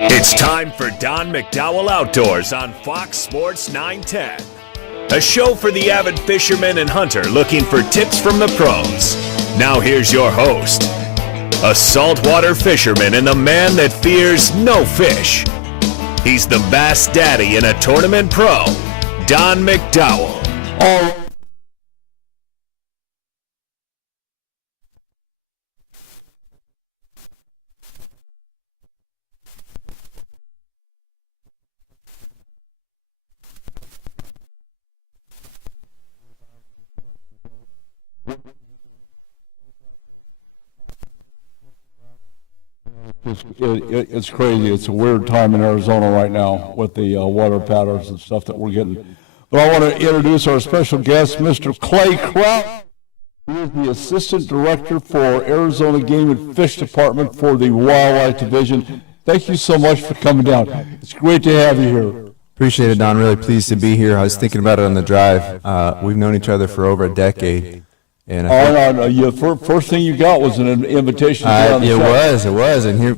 It's time for Don McDowell Outdoors on Fox Sports 910. A show for the avid fisherman and hunter looking for tips from the pros. Now here's your host, a saltwater fisherman and the man that fears no fish. He's the Bass Daddy and a tournament pro, Don McDowell. It's crazy. It's a weird time in Arizona right now with the water patterns and stuff that we're getting. But I want to introduce our special guest, Mr. Clay Kraut, who is the Assistant Director for Arizona Game and Fish Department for the Wildlife Division. Thank you so much for coming down. It's great to have you here. Appreciate it, Don. Really pleased to be here. I was thinking about it on the drive. We've known each other for over a decade. And first thing you got was an invitation to be on the show. It was, and here,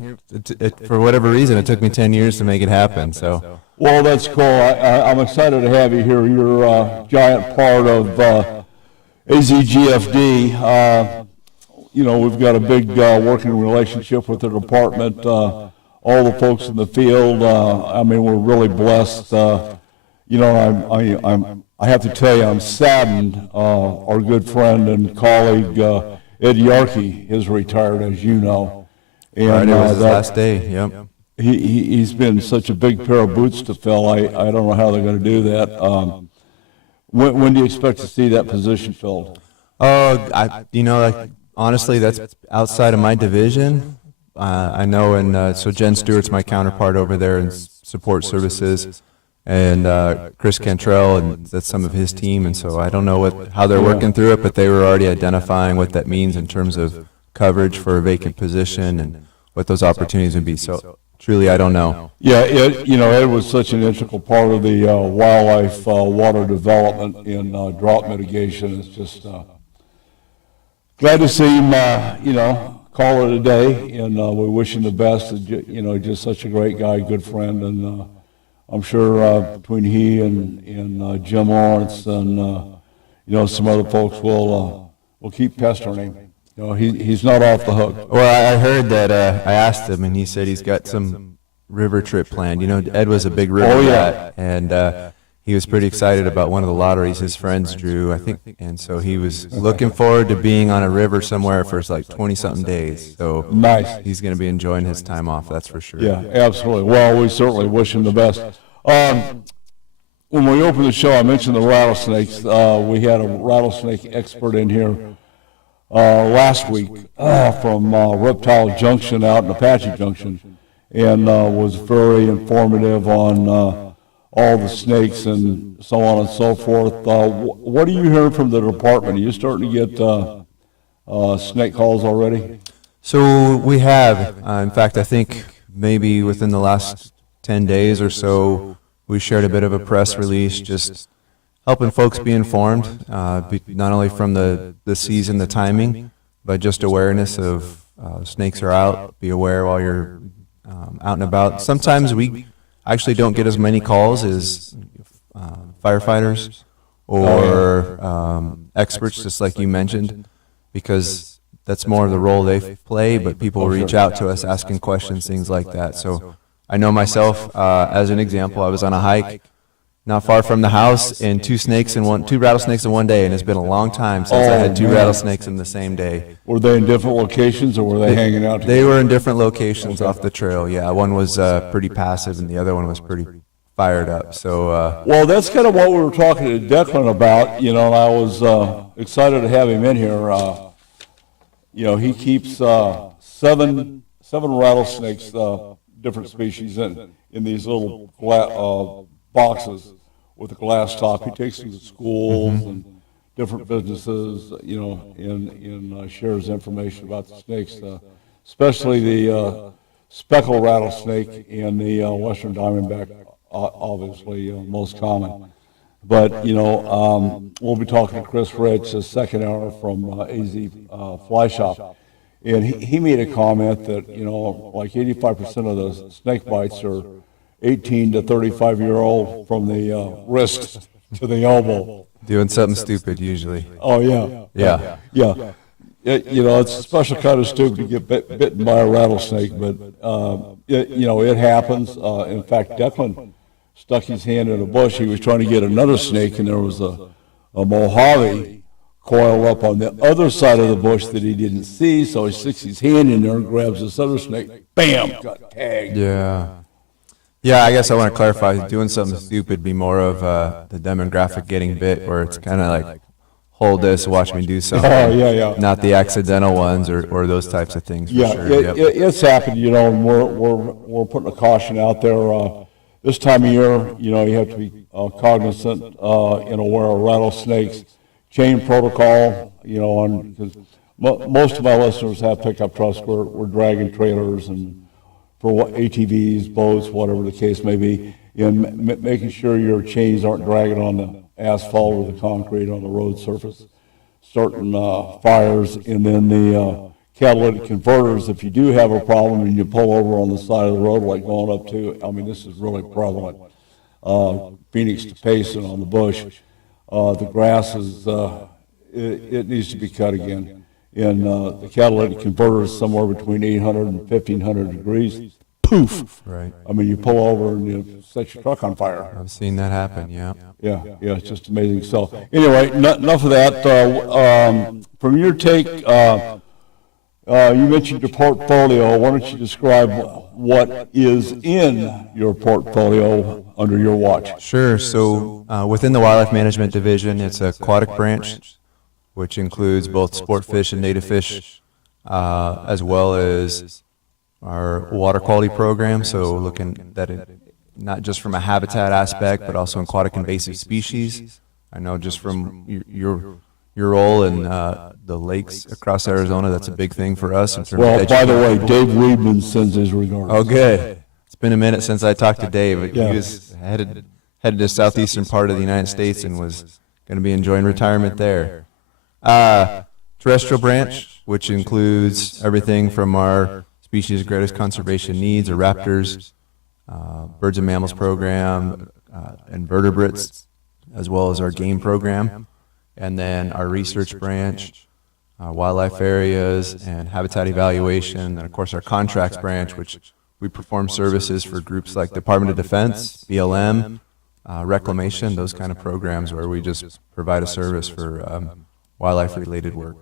for whatever reason, it took me 10 years to make it happen. So, well, that's cool. I'm excited to have you here. You're a giant part of AZGFD. We've got a big working relationship with the department. All the folks in the field. We're really blessed. I have to tell you, I'm saddened. Our good friend and colleague Ed Yarkey is retired, as you know. And Friday was his last day. Yep. He's been such a big pair of boots to fill. I don't know how they're going to do that. When do you expect to see that position filled? Honestly, that's outside of my division. I know, and so Jen Stewart's my counterpart over there in support services. And Chris Cantrell, and that's some of his team, and so I don't know how they're working through it, but they were already identifying what that means in terms of coverage for a vacant position and what those opportunities would be. So truly, I don't know. Yeah, Ed was such an integral part of the wildlife water development in drought mitigation. It's just glad to see him, call it a day, and we wish him the best. Just such a great guy, good friend, and I'm sure between he and Jim Lawrence and some other folks will keep pestering him. He's not off the hook. Well, I heard that I asked him, and he said he's got some river trip planned. Ed was a big river rat, and he was pretty excited about one of the lotteries his friends drew, I think, and so he was looking forward to being on a river somewhere for like 20-something days. So nice. He's going to be enjoying his time off, that's for sure. Yeah, absolutely. Well, we certainly wish him the best. When we opened the show, I mentioned the rattlesnakes. We had a rattlesnake expert in here last week from Reptile Junction out in Apache Junction, and was very informative on all the snakes and so on and so forth. What are you hearing from the department? Are you starting to get snake calls already? So we have. In fact, I think maybe within the last 10 days or so, we shared a bit of a press release just helping folks be informed, not only from the season, the timing, but just awareness of snakes are out. Be aware while you're out and about. Sometimes we actually don't get as many calls as firefighters or experts, just like you mentioned, because that's more of the role they play, but people reach out to us asking questions, things like that. So I know myself, as an example, I was on a hike not far from the house, and two rattlesnakes in one day, and it's been a long time since I had two rattlesnakes in the same day. Were they in different locations, or were they hanging out together? They were in different locations off the trail, yeah. One was pretty passive, and the other one was pretty fired up. So, Well, that's kind of what we were talking to Declan about, and I was excited to have him in here. He keeps seven rattlesnakes, different species, in these little boxes with a glass top. He takes them to schools and different businesses, and shares information about the snakes, especially the speckled rattlesnake and the western diamondback, obviously most common. But, we'll be talking to Chris Rich, the second hour from AZ Fly Shop. And he made a comment that, like 85% of the snake bites are 18 to 35-year-old from the wrist to the elbow. doing something stupid usually. Oh, yeah. Yeah. It's a special kind of stupid to get bitten by a rattlesnake, but, it happens. In fact, Declan stuck his hand in a bush. He was trying to get another snake, and there was a Mojave coiled up on the other side of the bush that he didn't see, so he sticks his hand in there and grabs this other snake. Bam! Got tagged. Yeah, I guess I want to clarify, doing something stupid be more of the demographic getting bit, where it's kind of like, hold this, watch me do something. Oh, yeah. Not the accidental ones or those types of things, for Yeah, sure. it's happened, and we're putting a caution out there. This time of year, you have to be cognizant and aware of rattlesnakes. Chain protocol, because most of my listeners have pickup trucks. We're dragging trailers and for ATVs, boats, whatever the case may be, and making sure your chains aren't dragging on the asphalt or the concrete on the road surface, starting fires, and then the catalytic converters. If you do have a problem and you pull over on the side of the road, like going up to, this is really prevalent, Phoenix to Payson on the bush. The grass is, it needs to be cut again. And the catalytic converter is somewhere between 800 and 1500 degrees. Poof! Right. You pull over and you set your truck on fire. I've seen that happen, yeah. Yeah, it's just amazing. So anyway, enough of that. From your take, you mentioned your portfolio. Why don't you describe what is in your portfolio under your watch? Sure. So within the Wildlife Management Division, it's an aquatic branch, which includes both sport fish and native fish, as well as our water quality program. So looking at it not just from a habitat aspect, but also aquatic invasive species. I know just from your role in the lakes across Arizona, that's a big thing for us. In terms Well, of by the way, Dave Weedman sends his regards. Oh, good. It's been a minute since I talked to Dave. Yeah. He was headed to the southeastern part of the United States and was going to be enjoying retirement there. Terrestrial branch, which includes everything from our species of greatest conservation needs, or raptors, birds and mammals program, invertebrates, as well as our game program, and then our research branch, wildlife areas, and habitat evaluation, and of course our contracts branch, which we perform services for groups like Department of Defense, BLM, reclamation, those kind of programs where we just provide a service for wildlife-related work.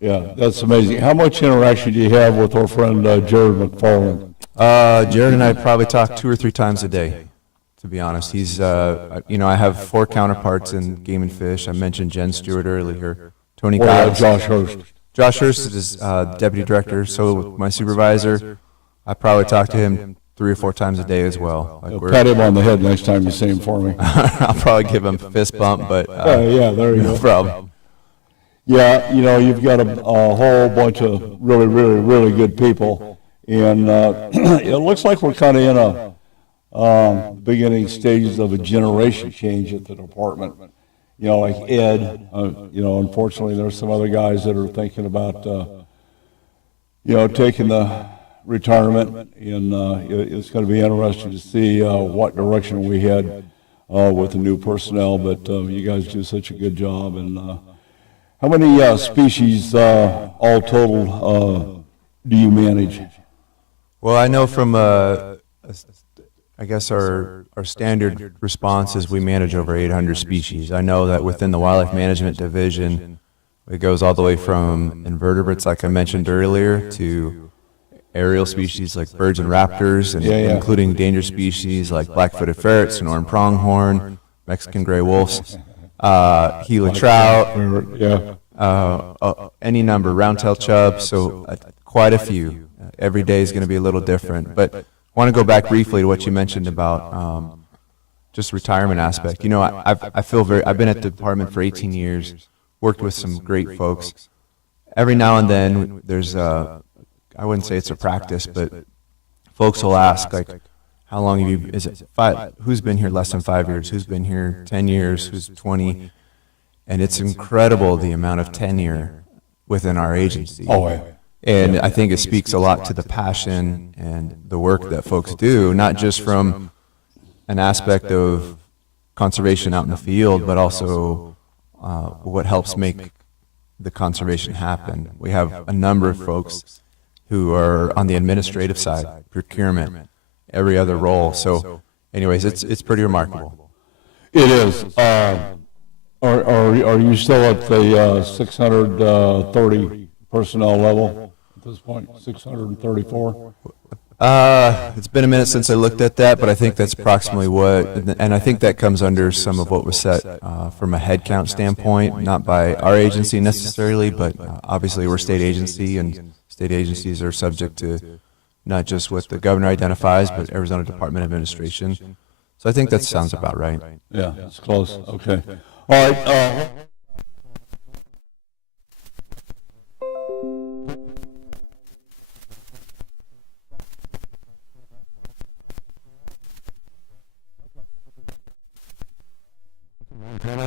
Yeah, that's amazing. How much interaction do you have with our friend Jared McFarland? Jared and I probably talk 2 or 3 times a day, to be honest. He's, I have 4 counterparts in Game and Fish. I mentioned Jen Stewart earlier. Tony Cox. Josh Hurst. Josh Hurst is deputy director. So my supervisor, I probably talk to him 3 or 4 times a day as well. Pat him on the head next time you see him for me. I'll probably give him a fist bump, but yeah, there you go. no problem. Yeah, you've got a whole bunch of really, really, really good people, and it looks like we're kind of in a beginning stages of a generation change at the department. Like Ed, unfortunately there's some other guys that are thinking about, taking the retirement, and it's going to be interesting to see what direction we head with the new personnel, but you guys do such a good job. And how many species all total do you manage? Well, I know from, I guess our standard response is we manage over 800 species. I know that within the Wildlife Management Division, it goes all the way from invertebrates, like I mentioned earlier, to aerial species like birds and raptors, and including endangered species like black-footed ferrets, Sonoran pronghorn, Mexican gray wolves, Gila trout, any number, round-tailed chub, so quite a few. Every day is going to be a little different. But I want to go back briefly to what you mentioned about just retirement aspect. You know, I've been at the department for 18 years, worked with some great folks. Every now and then there's I wouldn't say it's a practice, but folks will ask, like, how long have you, is it who's been here less than 5 years? Who's been here 10 years? Who's 20? And it's incredible the amount of tenure within our agency. Oh, yeah. And I think it speaks a lot to the passion and the work that folks do, not just from an aspect of conservation out in the field, but also what helps make the conservation happen. We have a number of folks who are on the administrative side, procurement, every other role. So anyways, it's pretty remarkable. It is. Are you still at the 630 personnel level at this point? 634? It's been a minute since I looked at that, but I think that's approximately what, and I think that comes under some of what was set from a headcount standpoint, not by our agency necessarily, but obviously we're a state agency, and state agencies are subject to not just what the governor identifies, but Arizona Department of Administration. So I think that sounds about right. Yeah, it's close. Okay. All right.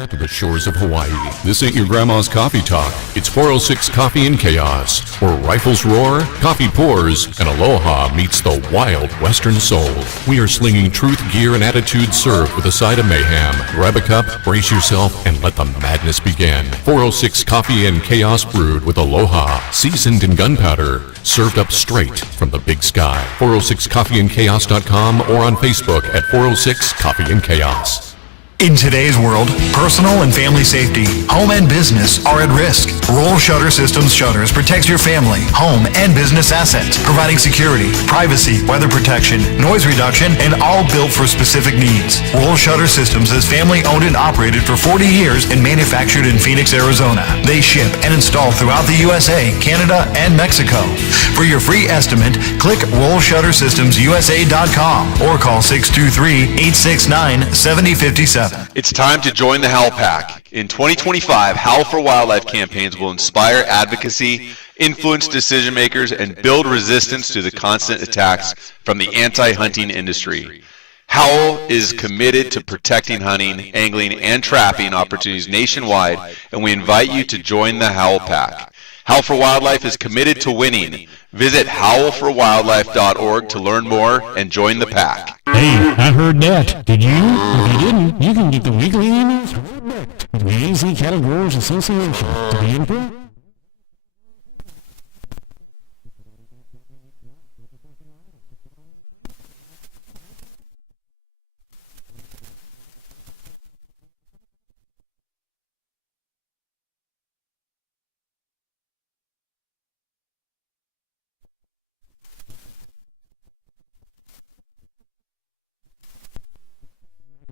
To the shores of Hawaii. This ain't your grandma's coffee talk. It's 406 Coffee and Chaos, where rifles roar, coffee pours, and aloha meets the wild western soul. We are slinging truth, gear, and attitude served with a side of mayhem. Grab a cup, brace yourself, and let the madness begin. 406 Coffee and Chaos brewed with aloha, seasoned in gunpowder, served up straight from the big sky. 406coffeeandchaos.com or on Facebook at 406 Coffee and Chaos. In today's world, personal and family safety, home and business are at risk. Roll Shutter Systems Shutters protects your family, home, and business assets, providing security, privacy, weather protection, noise reduction, and all built for specific needs. Roll Shutter Systems is family owned and operated for 40 years and manufactured in Phoenix, Arizona. They ship and install throughout the USA, Canada, and Mexico. For your free estimate, click rollshuttersystemsusa.com or call 623-869-7057. It's time to join the Howl Pack. In 2025, Howl for Wildlife campaigns will inspire advocacy, influence decision makers, and build resistance to the constant attacks from the anti-hunting industry. Howl is committed to protecting hunting, angling, and trapping opportunities nationwide, and we invite you to join the Howl Pack. Howl for Wildlife is committed to winning. Visit howlforwildlife.org to learn more and join the pack. Hey, I heard that. Did you? If you didn't, you can get the weekly emails with the AZ Cattle Growers Association. To be improved.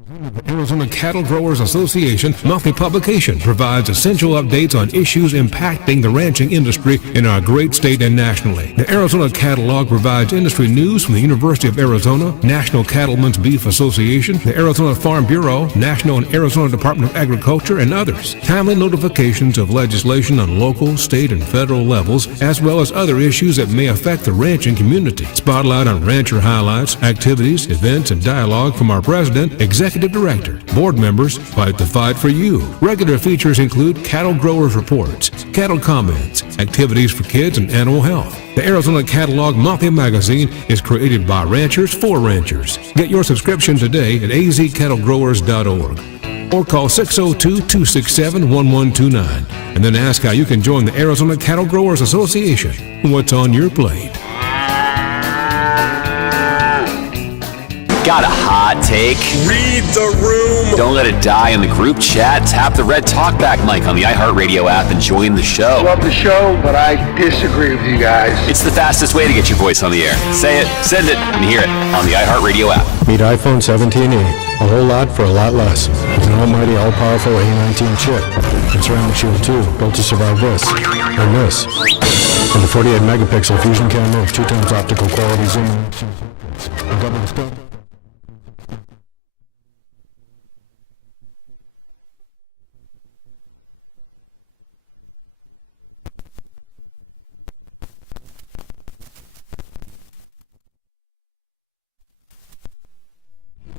The Arizona Cattle Growers Association monthly publication provides essential updates on issues impacting the ranching industry in our great state and nationally. The Arizona Catalog provides industry news from the University of Arizona, National Cattlemen's Beef Association, the Arizona Farm Bureau, National and Arizona Department of Agriculture, and others. Timely notifications of legislation on local, state, and federal levels, as well as other issues that may affect the ranching community. Spotlight on rancher highlights, activities, events, and dialogue from our president, executive director, board members fight the fight for you. Regular features include cattle growers reports, cattle comments, activities for kids, and animal health. The Arizona Catalog monthly magazine is created by ranchers for ranchers. Get your subscription today at azcattlegrowers.org or call 602-267-1129 and then ask how you can join the Arizona Cattle Growers Association. What's on your plate? Got a hot take? Read the room. Don't let it die in the group chat. Tap the red talkback mic on the iHeartRadio app and join the show. Love the show, but I disagree with you guys. It's the fastest way to get your voice on the air. Say it, send it, and hear it on the iHeartRadio app. Meet iPhone 17e. A whole lot for a lot less. With an almighty, all-powerful A19 chip. And Ceramic Shield 2, built to survive this. And this. And the 48-megapixel Fusion camera with 2 times optical quality zoom. And double display.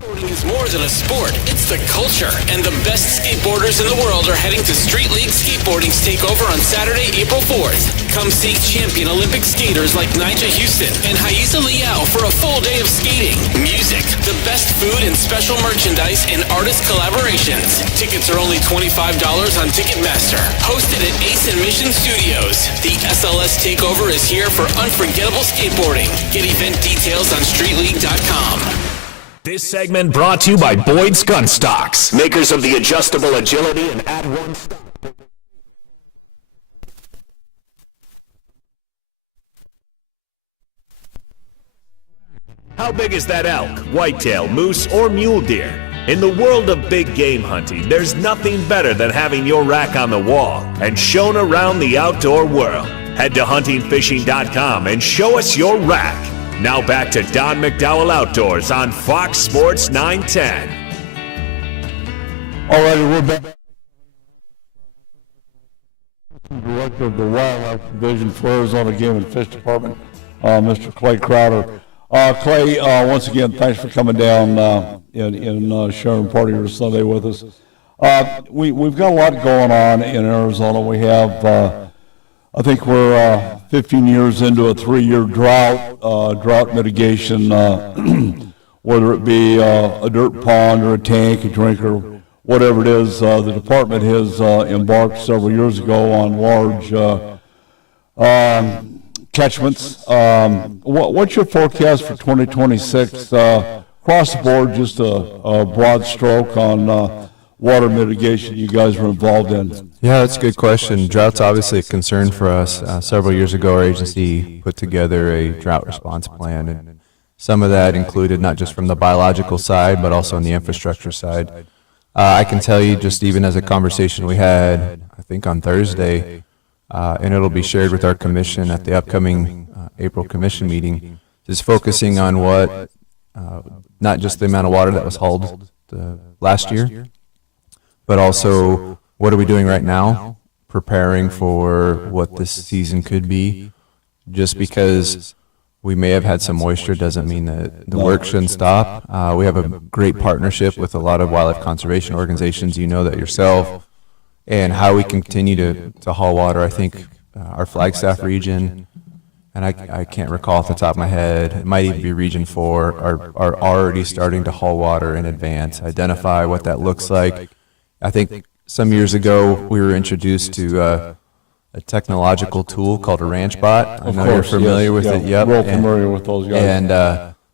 Skateboarding is more than a sport, it's the culture. And the best skateboarders in the world are heading to Street League Skateboarding's takeover on Saturday, April 4th. Come see champion Olympic skaters like Nyjah Huston and Haisa Liao for a full day of skating, music, the best food and special merchandise and artist collaborations. Tickets are only $25 on Ticketmaster. Hosted at Ace and Mission Studios. The SLS takeover is here for unforgettable skateboarding. Get event details on StreetLeague.com. This segment brought to you by Boyd's Gun Stocks, makers of the adjustable agility and add one stock. How big is that elk, whitetail, moose, or mule deer? In the world of big game hunting, there's nothing better than having your rack on the wall and shown around the outdoor world. Head to huntingfishing.com and show us your rack. Now back to Don McDowell Outdoors on Fox Sports 910. All righty, we're back. Director of the Wildlife Division for Arizona Game and Fish Department, Mr. Clay Crowder. Clay, once again, thanks for coming down and sharing part of your Sunday with us. We've got a lot going on in Arizona. We have, I think we're 15 years into a 3-year drought mitigation, whether it be a dirt pond or a tank, a drink, or whatever it is. The department has embarked several years ago on large catchments. What's your forecast for 2026? Across the board, just a broad stroke on water mitigation you guys were involved in. Yeah, that's a good question. Drought's obviously a concern for us. Several years ago, our agency put together a drought response plan, and some of that included not just from the biological side, but also on the infrastructure side. I can tell you, just even as a conversation we had, I think on Thursday, and it'll be shared with our commission at the upcoming April commission meeting, is focusing on what, not just the amount of water that was hauled last year, but also what are we doing right now, preparing for what this season could be. Just because we may have had some moisture doesn't mean that the work shouldn't stop. We have a great partnership with a lot of wildlife conservation organizations, you know that yourself, and how we continue to haul water. I think our Flagstaff region, and I can't recall off the top of my head, it might even be Region 4, are already starting to haul water in advance, identify what that looks like. I think some years ago we were introduced to a technological tool called a ranch bot. I know you're familiar with it. Yep. Real familiar with those guys. And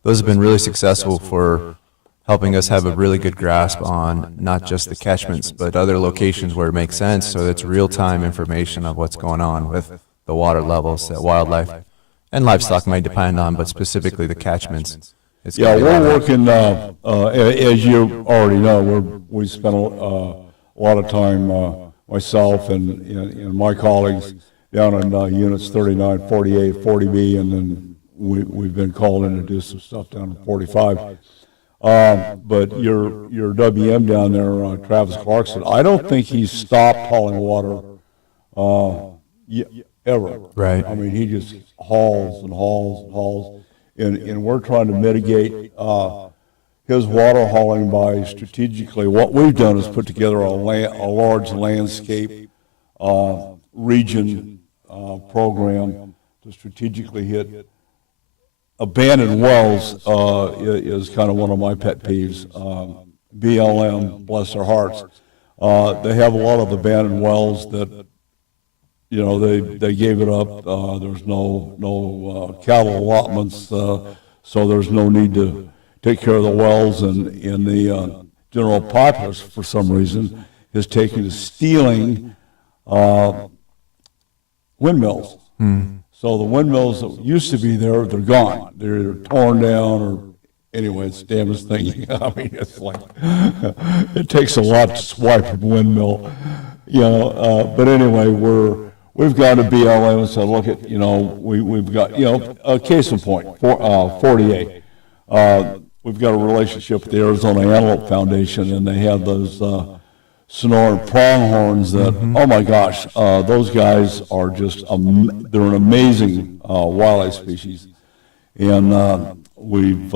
those have been really successful for helping us have a really good grasp on not just the catchments, but other locations where it makes sense. So it's real-time information of what's going on with the water levels that wildlife and livestock might depend on, but specifically the catchments. Yeah, we're working, as you already know, we spent a lot of time, myself and my colleagues down in units 39, 48, 40B, and then we've been called in to do some stuff down in 45. But your WM down there, Travis Clarkson, I don't think he's stopped hauling water ever. Right. I mean, he just hauls and hauls and hauls. And we're trying to mitigate his water hauling by strategically. What we've done is put together a large landscape region program to strategically hit abandoned wells. Is kind of one of my pet peeves. BLM, bless their hearts, they have a lot of abandoned wells that, you know, they gave it up. There's no cattle allotments, so there's no need to take care of the wells, and the general populace, for some reason, has taken to stealing windmills. So the windmills that used to be there, they're gone. They're either torn down or, anyway, it's the damnest thing. I mean, it's like, it takes a lot to swipe a windmill, but anyway, we've got to BLM and said, look at, we've got, a case in point, 48. We've got a relationship with the Arizona Antelope Foundation, and they have those Sonoran pronghorns that, oh my gosh, those guys are just, they're an amazing wildlife species. And we've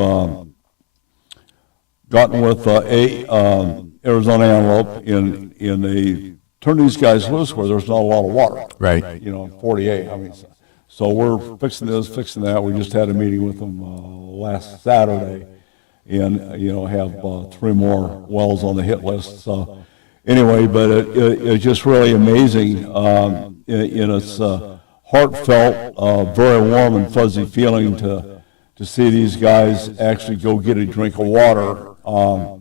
gotten with Arizona Antelope, and they turn these guys loose where there's not a lot of water. Right. 48. I mean, so we're fixing this, fixing that. We just had a meeting with them last Saturday, and have 3 more wells on the hit list. So anyway, but it's just really amazing in its heartfelt, very warm and fuzzy feeling to see these guys actually go get a drink of water.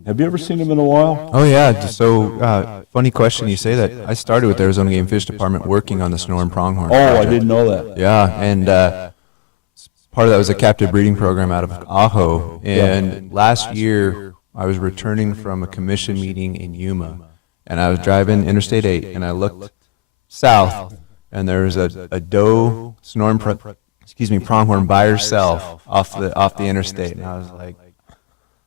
Have you ever seen them in a while? Oh yeah. So funny question you say that. I started with the Arizona Game Fish Department working on the Sonoran pronghorn. Oh, I didn't know that. Yeah, and part of that was a captive breeding program out of Ajo. And last year, I was returning from a commission meeting in Yuma, and I was driving Interstate 8, and I looked south, and there was a doe Sonoran pronghorn by herself off the interstate, and I was like,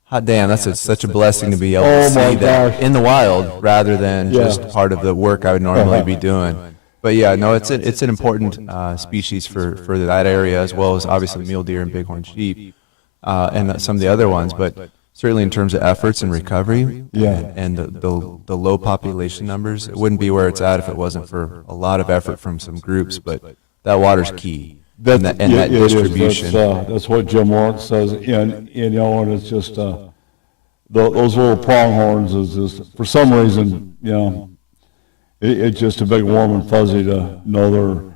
hot damn, that's such a blessing to be able to see that in the wild rather than just part of the work I would normally be doing. But yeah, no, it's an important species for that area, as well as obviously mule deer and bighorn sheep, and some of the other ones. But certainly in terms of efforts and recovery, and the low population numbers, it wouldn't be where it's at if it wasn't for a lot of effort from some groups. But that water's key. And that distribution. That's what Jim Lawrence says, and it's just those little pronghorns is just, for some reason, it's just a big warm and fuzzy to know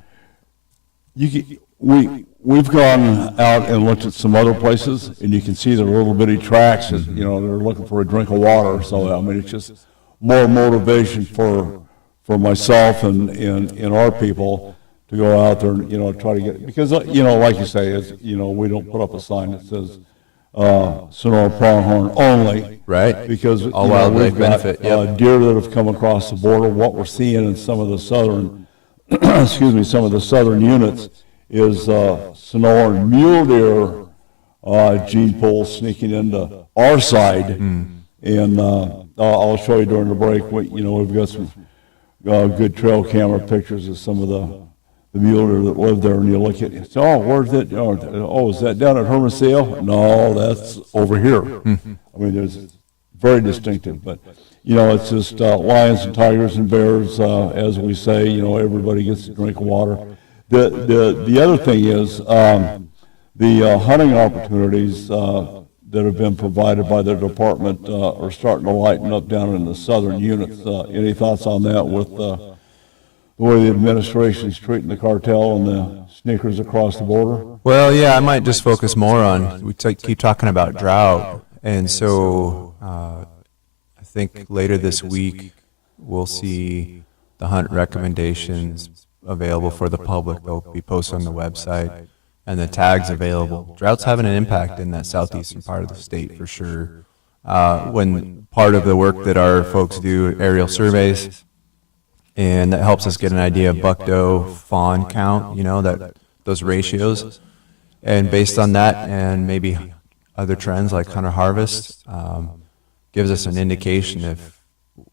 we've gone out and looked at some other places, and you can see their little bitty tracks, and they're looking for a drink of water. So I mean, it's just more motivation for myself and our people to go out there and, try to get, because, like you say, it's, we don't put up a sign that says, Sonora pronghorn only. Right. Because, all wildlife we've got, benefit, deer that have come across the border. What we're seeing in some of the southern, some of the southern units is, Sonoran mule deer, gene pool sneaking into our side. And, I'll show you during the break, we've got some, good trail camera pictures of some of the mule deer that live there, and you look at it, oh, where's it? Oh, is that down at Hermosillo? No, that's over here. I mean, there's very distinctive, but it's just lions and tigers and bears, as we say. Everybody gets a drink of water. The other thing is the hunting opportunities that have been provided by the department are starting to lighten up down in the southern units. Any thoughts on that with the way the administration is treating the cartel and the sneakers across the border? Well, yeah, I might just focus more on, we keep talking about drought, and so I think later this week we'll see the hunt recommendations available for the public. They'll be posted on the website, and the tags available. Drought's having an impact in that southeastern part of the state for sure. When part of the work that our folks do, aerial surveys, and that helps us get an idea of buck doe fawn count, that those ratios, and based on that and maybe other trends like hunter harvest, gives us an indication of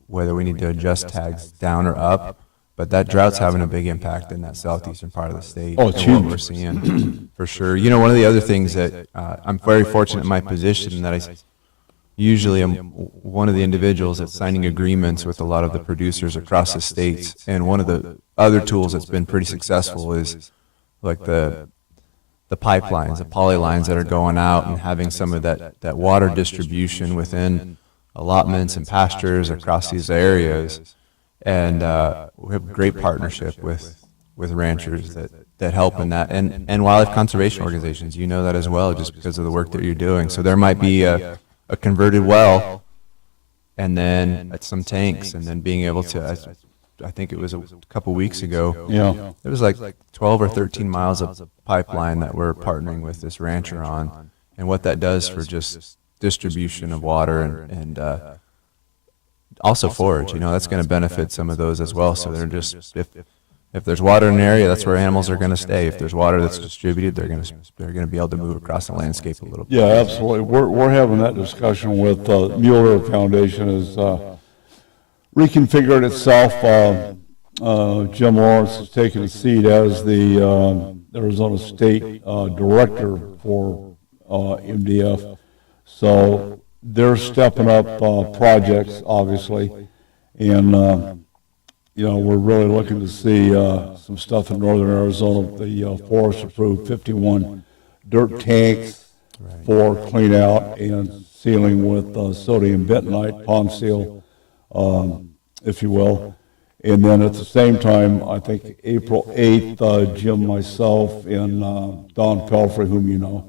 whether we need to adjust tags down or up. But that drought's having a big impact in that southeastern part of the state. Oh, it's huge. What we're seeing for sure. One of the other things that I'm very fortunate in my position that I usually am one of the individuals that's signing agreements with a lot of the producers across the states. And one of the other tools that's been pretty successful is like the pipelines, the poly lines that are going out and having some of that water distribution within allotments and pastures across these areas. And we have a great partnership with ranchers that help in that, and wildlife conservation organizations. You know that as well, just because of the work that you're doing. So there might be a converted well, and then some tanks, and then being able to, I think it was a couple weeks ago, there was like 12 or 13 miles of pipeline that we're partnering with this rancher on, and what that does for just distribution of water and also forage, that's going to benefit some of those as well. So they're just, if there's water in an area, that's where animals are going to stay. If there's water that's distributed, they're going to be able to move across the landscape a little bit. Yeah, absolutely. We're having that discussion with Mueller Foundation has reconfigured itself. Jim Lawrence has taken a seat as the Arizona State Director for MDF. So they're stepping up projects, obviously, and we're really looking to see some stuff in northern Arizona. The forest approved 51 dirt tanks for clean out and sealing with sodium bentonite, pond seal, if you will. And then at the same time, I think April 8th, Jim, myself, and Don Pelfrey, whom you know,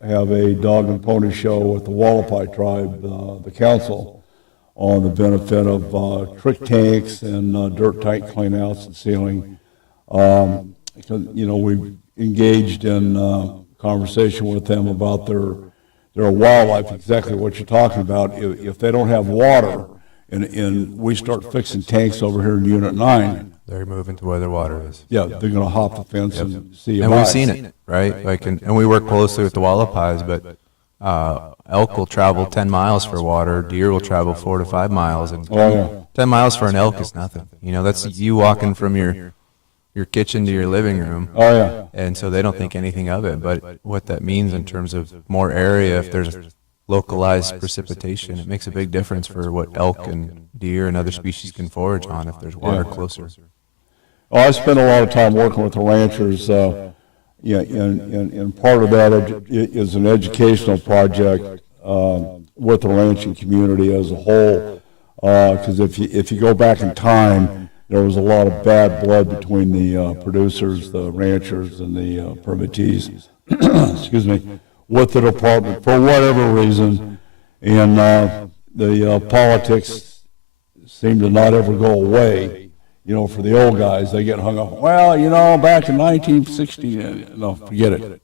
have a dog and pony show with the Wallapai tribe, the council, on the benefit of trick tanks and dirt tank cleanouts and sealing. Because, we've engaged in conversation with them about their wildlife, exactly what you're talking about. If they don't have water and we start fixing tanks over here in Unit 9, they're moving to where their water is. Yeah, they're going to hop the fence and see it. And we've seen it, right? And we work closely with the Wallapais, but elk will travel 10 miles for water. Deer will travel 4 to 5 miles, and 10 miles for an elk is nothing. That's you walking from your kitchen to your living room. And so they don't think anything of it. But what that means in terms of more area, if there's localized precipitation, it makes a big difference for what elk and deer and other species can forage on if there's water closer. I spend a lot of time working with the ranchers. And part of that is an educational project with the ranching community as a whole. Because if you go back in time, there was a lot of bad blood between the producers, the ranchers, and the permittees, excuse me, with the department for whatever reason. And the politics seem to not ever go away. For the old guys, they get hung up. Well, back in 1960, no, forget it.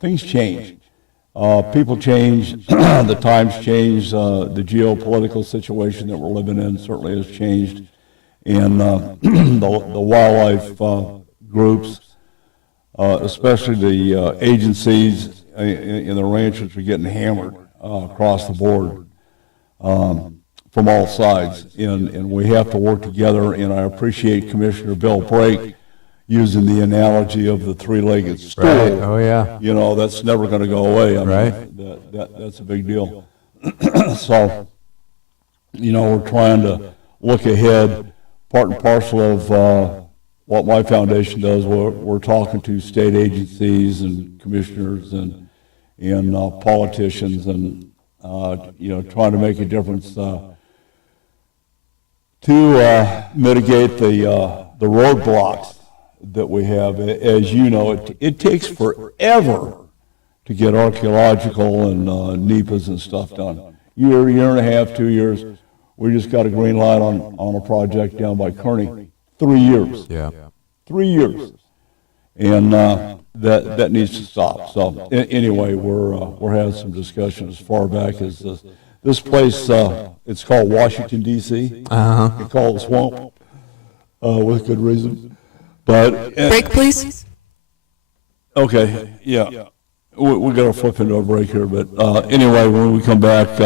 Things change. People change. The times change. The geopolitical situation that we're living in certainly has changed. And the wildlife groups, especially the agencies and the ranchers, are getting hammered across the board. From all sides, and we have to work together, and I appreciate Commissioner Bill Brake using the analogy of the three-legged stool. Right. Oh, yeah. That's never going to go away. I mean, that's a big deal. So, we're trying to look ahead, part and parcel of what my foundation does. We're talking to state agencies and commissioners and politicians and, trying to make a difference to mitigate the roadblocks that we have. As you know, it takes forever to get archaeological and NEPAs and stuff done. Year and a half, 2 years. We just got a green light on a project down by Kearney. 3 years. Yeah. 3 years. And that needs to stop. So anyway, we're having some discussion as far back as this place. It's called Washington, D.C. They call it the swamp with good reason. But break, please. Okay, yeah. We got to flip into a break here, but anyway, when we come back,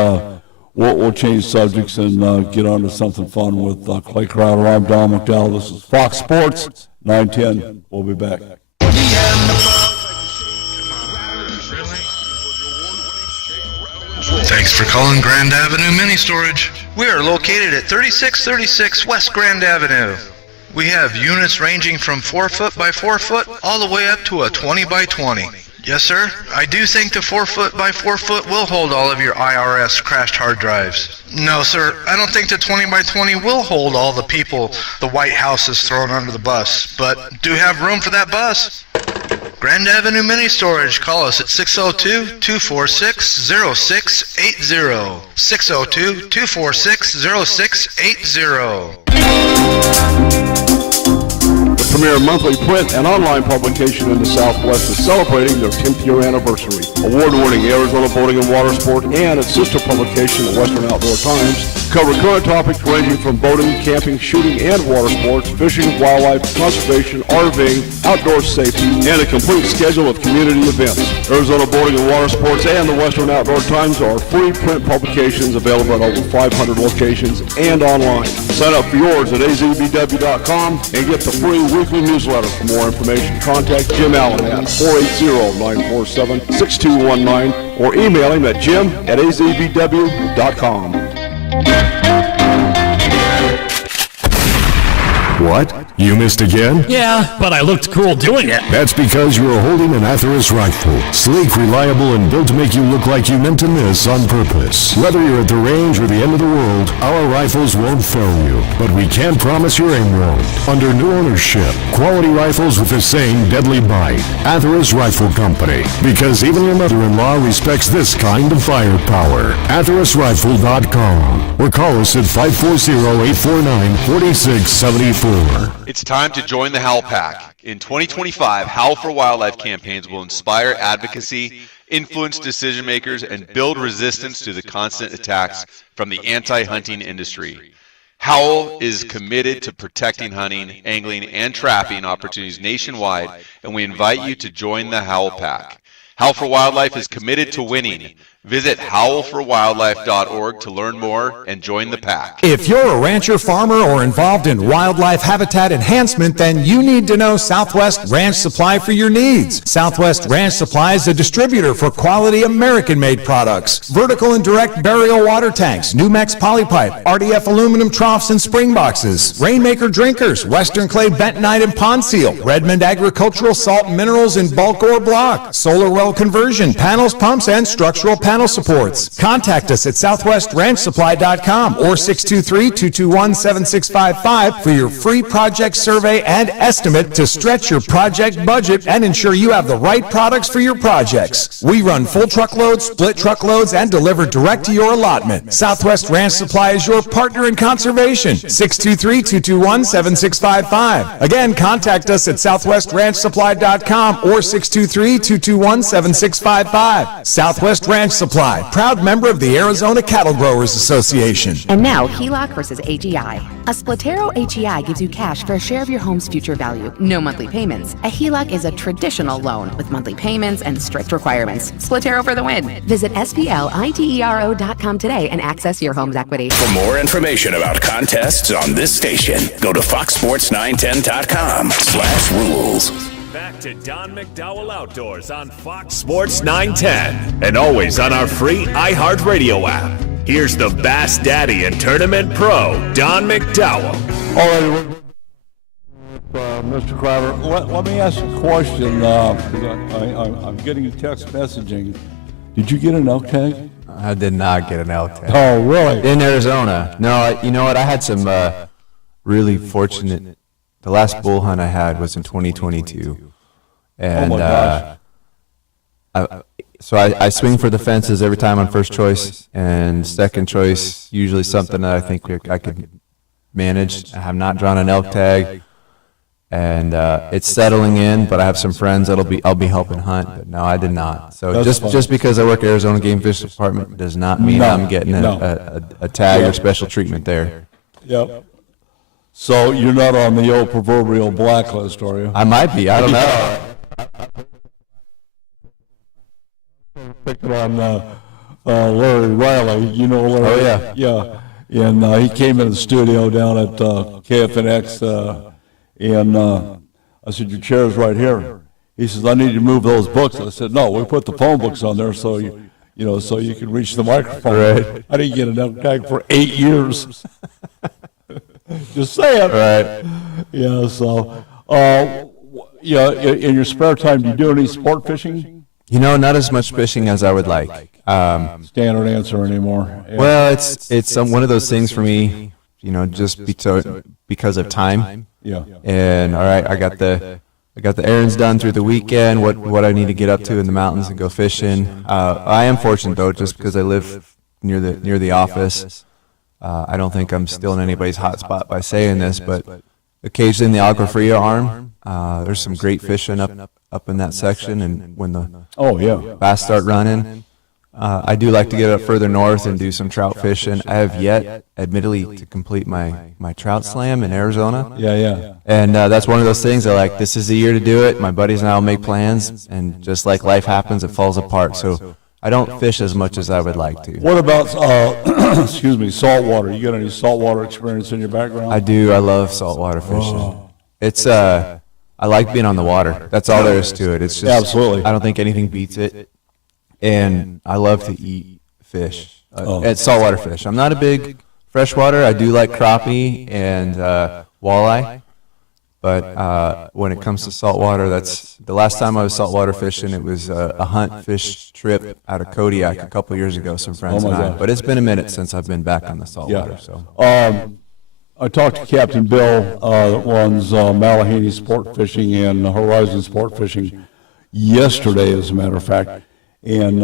we'll change subjects and get on to something fun with Clay Crowder. I'm Don McDowell. This is Fox Sports 910. We'll be back. Thanks for calling Grand Avenue Mini Storage. We are located at 3636 West Grand Avenue. We have units ranging from 4 foot by 4 foot all the way up to a 20 by 20. Yes, sir. I do think the 4-foot by 4-foot will hold all of your IRS crashed hard drives. No, sir. I don't think the 20 by 20 will hold all the people the White House has thrown under the bus, but do have room for that bus. Grand Avenue Mini Storage. Call us at 602-246-0680. 602-246-0680. The premier monthly print and online publication in the Southwest is celebrating their 10th year anniversary. Award-winning Arizona Boating and Water Sport and its sister publication, the Western Outdoor Times, cover current topics ranging from boating, camping, shooting, and water sports, fishing, wildlife, conservation, RVing, outdoor safety, and a complete schedule of community events. Arizona Boating and Water Sports and the Western Outdoor Times are free print publications available at over 500 locations and online. Sign up for yours at azbw.com and get the free weekly newsletter. For more information, contact Jim Allen at 480-947-6219 or email him at jim@azbw.com. What? You missed again? Yeah, but I looked cool doing it. That's because you were holding an Atheros rifle. Sleek, reliable, and built to make you look like you meant to miss on purpose. Whether you're at the range or the end of the world, our rifles won't fail you. But we can't promise your aim won't. Under new ownership, quality rifles with the same deadly bite. Atheros Rifle Company. Because even your mother-in-law respects this kind of firepower. AtherosRifle.com. Or call us at 540-849-4674. It's time to join the Howl Pack. In 2025, Howl for Wildlife campaigns will inspire advocacy, influence decision makers, and build resistance to the constant attacks from the anti-hunting industry. Howl is committed to protecting hunting, angling, and trapping opportunities nationwide, and we invite you to join the Howl Pack. Howl for Wildlife is committed to winning. Visit howlforwildlife.org to learn more and join the pack. If you're a rancher, farmer, or involved in wildlife habitat enhancement, then you need to know Southwest Ranch Supply for your needs. Southwest Ranch Supply is a distributor for quality American-made products. Vertical and direct burial water tanks, Numex polypipe, RDF aluminum troughs and spring boxes, Rainmaker drinkers, Western clay bentonite and pond seal, Redmond agricultural salt and minerals in bulk or block, solar well conversion, panels, pumps, and structural panel supports. Contact us at southwestranchsupply.com or 623-221-7655 for your free project survey and estimate to stretch your project budget and ensure you have the right products for your projects. We run full truckloads, split truckloads, and deliver direct to your allotment. Southwest Ranch Supply is your partner in conservation. 623-221-7655. Again, contact us at southwestranchsupply.com or 623-221-7655. Southwest Ranch Supply, proud member of the Arizona Cattle Growers Association. And now, HELOC versus AGI. A Splatero HEI gives you cash for a share of your home's future value. No monthly payments. A HELOC is a traditional loan with monthly payments and strict requirements. Splatero for the win. Visit SPLITERO.com today and access your home's equity. For more information about contests on this station, go to foxsports910.com/rules. Back to Don McDowell Outdoors on Fox Sports 910 and always on our free iHeartRadio app. Here's the Bass Daddy and Tournament Pro, Don McDowell. All right, Mr. Crowder, let me ask you a question. I'm getting a text messaging. Did you get an elk tag? I did not get an elk tag. Oh, really? In Arizona. No, you know what? I had some really fortunate. The last bull hunt I had was in 2022. And I swing for the fences every time on first choice, and second choice usually something that I think I could manage. I have not drawn an elk tag, and it's settling in. But I have some friends I'll be helping hunt. But no, I did not. So just because I work at Arizona Game Fish Department does not mean I'm getting a tag or special treatment there. Yep. So you're not on the old proverbial blacklist, are you? I might be. I don't know. Picking on Larry Riley. You know Larry? Oh, yeah. Yeah. And he came in the studio down at KFNX, and I said, your chair's right here. He says, I need you to move those books. I said, no, we put the phone books on there so so you can reach the microphone. Right. I didn't get an elk tag for 8 years. Just saying. Right. Yeah, so, in your spare time, do you do any sport fishing? Not as much fishing as I would like. Standard answer anymore. Yeah. Well, it's one of those things for me, just because of time. Yeah. And all right, I got the errands done through the weekend. What I need to get up to in the mountains and go fishing. I am fortunate though, just because I live near the office. I don't think I'm stealing anybody's hot spot by saying this, but occasionally in the Agua Fria arm, there's some great fishing up in that section, and when the bass start running, I do like to get up further north and do some trout fishing. I have yet, admittedly, to complete my trout slam in Arizona. Yeah. And that's one of those things I like. This is the year to do it. My buddies and I will make plans, and just like life happens, it falls apart. So I don't fish as much as I would like to. What about, saltwater? You got any saltwater experience in your background? I do. I love saltwater fishing. It's I like being on the water. That's all there is to it. It's just absolutely. I don't think anything beats it. And I love to eat fish, saltwater fish. I'm not a big freshwater. I do like crappie and walleye. But when it comes to saltwater, that's the last time I was saltwater fishing. It was a hunt fish trip out of Kodiak a couple years ago, some friends and I. But it's been a minute since I've been back on the saltwater. Yeah. So. I talked to Captain Bill that runs Malahini Sport Fishing and Horizon Sport Fishing yesterday, as a matter of fact. And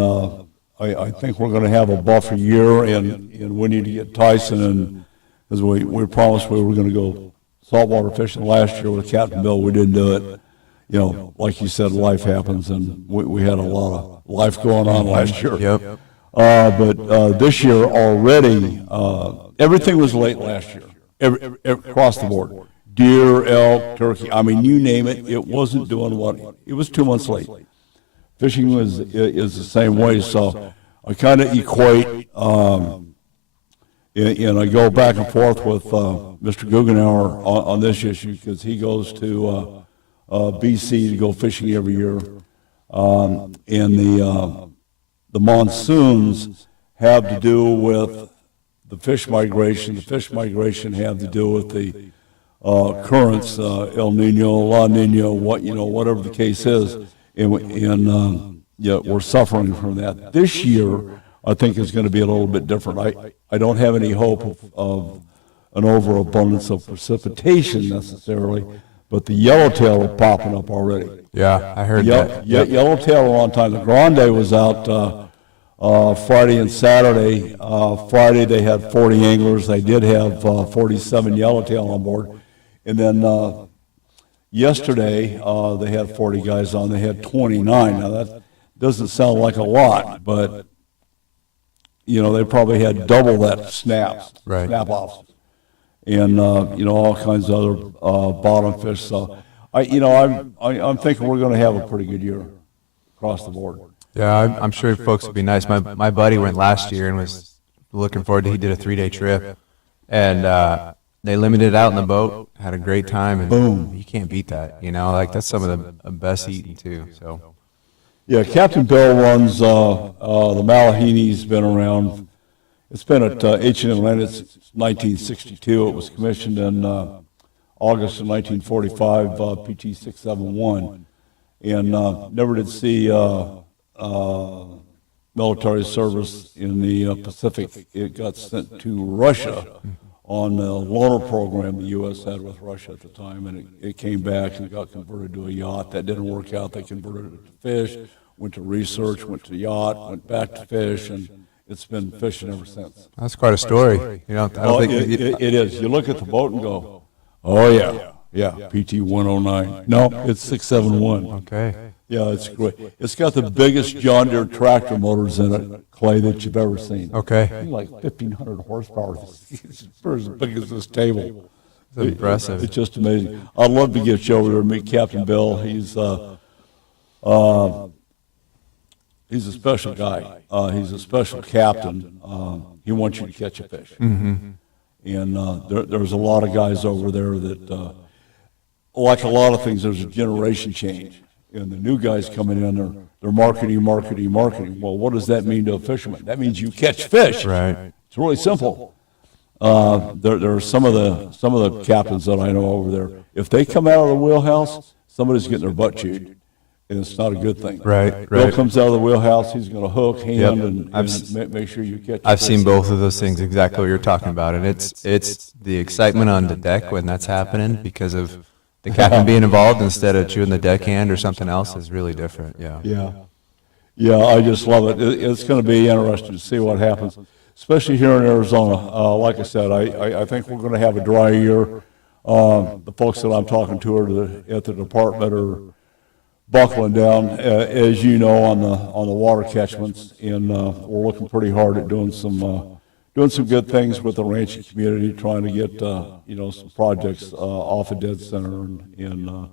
I think we're going to have a buffer year, and we need to get Tyson, and as we promised we were going to go saltwater fishing last year with Captain Bill. We didn't do it. Like you said, life happens, and we had a lot of life going on last year. Yep. But this year already, everything was late last year. Across the board, deer, elk, turkey. I mean, you name it. It wasn't doing what it was 2 months late. Fishing is the same way. So I kind of equate, and I go back and forth with Mr. Guggenauer on this issue, because he goes to BC to go fishing every year, and the monsoons have to do with the fish migration. The fish migration have to do with the currents, El Nino, La Nina, whatever the case is, and we're suffering from that. This year, I think is going to be a little bit different. I don't have any hope of an overabundance of precipitation necessarily, but the yellowtail are popping up already. Yeah, I heard that. Yellowtail are on time. The Grande was out Friday and Saturday. Friday they had 40 anglers. They did have 47 yellowtail on board. And then yesterday they had 40 guys on. They had 29. Now that doesn't sound like a lot, but they probably had double that snap-offs. And all kinds of other bottom fish. So I'm thinking we're going to have a pretty good year across the board. Yeah, I'm sure folks would be nice. My buddy went last year and was looking forward to. He did a 3-day trip, and they limited it out in the boat. Had a great time, and boom, you can't beat that. That's some of the best eating too. So, yeah, Captain Bill runs the Malahini's been around. It's been at H&M Atlantic since 1962. It was commissioned in August of 1945, PT 671, and never did see military service in the Pacific. It got sent to Russia on the loaner program the U.S. had with Russia at the time, and it came back and got converted to a yacht. That didn't work out. They converted it to fish, went to research, went to yacht, went back to fish, and it's been fishing ever since. That's quite a story. I don't think it is. You look at the boat and go, oh yeah, PT 109. No, it's 671. Okay. Yeah, it's great. It's got the biggest John Deere tractor motors in it, Clay, that you've ever seen. Okay. Like 1,500 horsepower. It's as big as this table. It's impressive. It's just amazing. I'd love to get you over there and meet Captain Bill. He's a special guy. He's a special captain. He wants you to catch a fish. Mm-hmm. And there's a lot of guys over there that, like a lot of things, there's a generation change. And the new guys coming in, they're marketing. Well, what does that mean to a fisherman? That means you catch fish. Right. It's really simple. There are some of the captains that I know over there. If they come out of the wheelhouse, somebody's getting their butt chewed. and it's not a good thing. Right. Bill comes out of the wheelhouse, he's going to hook, hand, Yep. and make sure you catch. I've seen both of those things, exactly what you're talking about, and it's the excitement on the deck when that's happening because of the captain being involved instead of chewing the deckhand or something else is really different. Yeah, I just love it. It's going to be interesting to see what happens, especially here in Arizona. Like I said, I think we're going to have a dry year. The folks that I'm talking to at the department are buckling down, as you know, on the water catchments, and we're looking pretty hard at doing some good things with the ranching community, trying to get some projects off of dead center and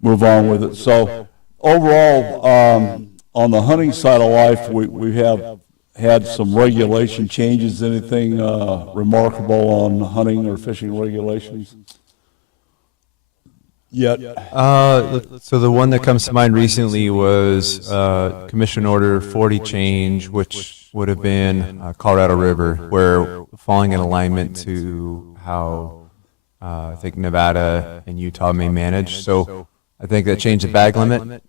move on with it. So overall, on the hunting side of life, we have had some regulation changes. Anything remarkable on hunting or fishing regulations yet? So the one that comes to mind recently was Commission Order 40 change, which would have been Colorado River, where falling in alignment to how I think Nevada and Utah may manage. So I think that changed the bag limit.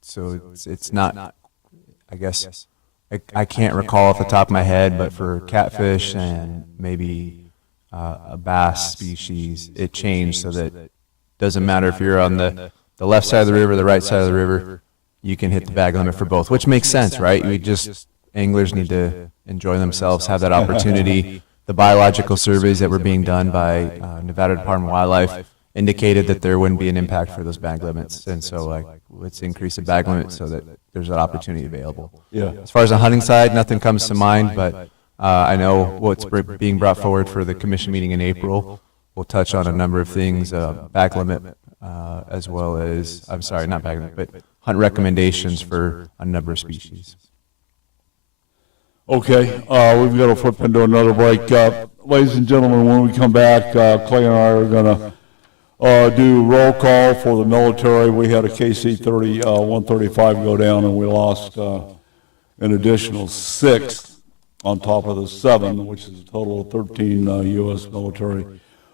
So it's not, I guess, I can't recall off the top of my head, but for catfish and maybe a bass species, it changed so that it doesn't matter if you're on the left side of the river, the right side of the river, you can hit the bag limit for both, which makes sense, right? Anglers need to enjoy themselves, have that opportunity. The biological surveys that were being done by Nevada Department of Wildlife indicated that there wouldn't be an impact for those bag limits, and so let's increase the bag limit so that there's an opportunity available. Yeah. As far as the hunting side, nothing comes to mind, but I know what's being brought forward for the commission meeting in April. We'll touch on a number of things, bag limit, as well as not bag limit, but hunt recommendations for a number of species. Okay, we've got to flip into another break. Ladies and gentlemen, when we come back, Clay and I are going to do roll call for the military. We had a KC-30 135 go down, and we lost an additional 6 on top of the 7, which is a total of 13 U.S. military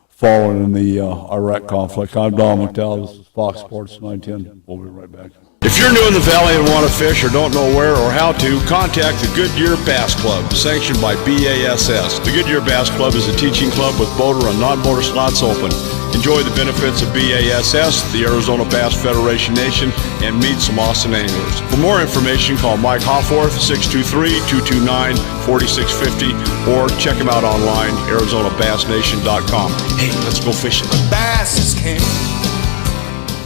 fallen in the Iraq conflict. I'm Don McDowell. This is Fox Sports 910. We'll be right back. If you're new in the valley and want to fish or don't know where or how to, contact the Goodyear Bass Club, sanctioned by BASS. The Goodyear Bass Club is a teaching club with boater and non-boater slots open. Enjoy the benefits of BASS, the Arizona Bass Federation Nation, and meet some awesome anglers. For more information, call Mike Hawforth, 623-229-4650, or check him out online, ArizonaBassNation.com. Hey, let's go fishing. Bass is king.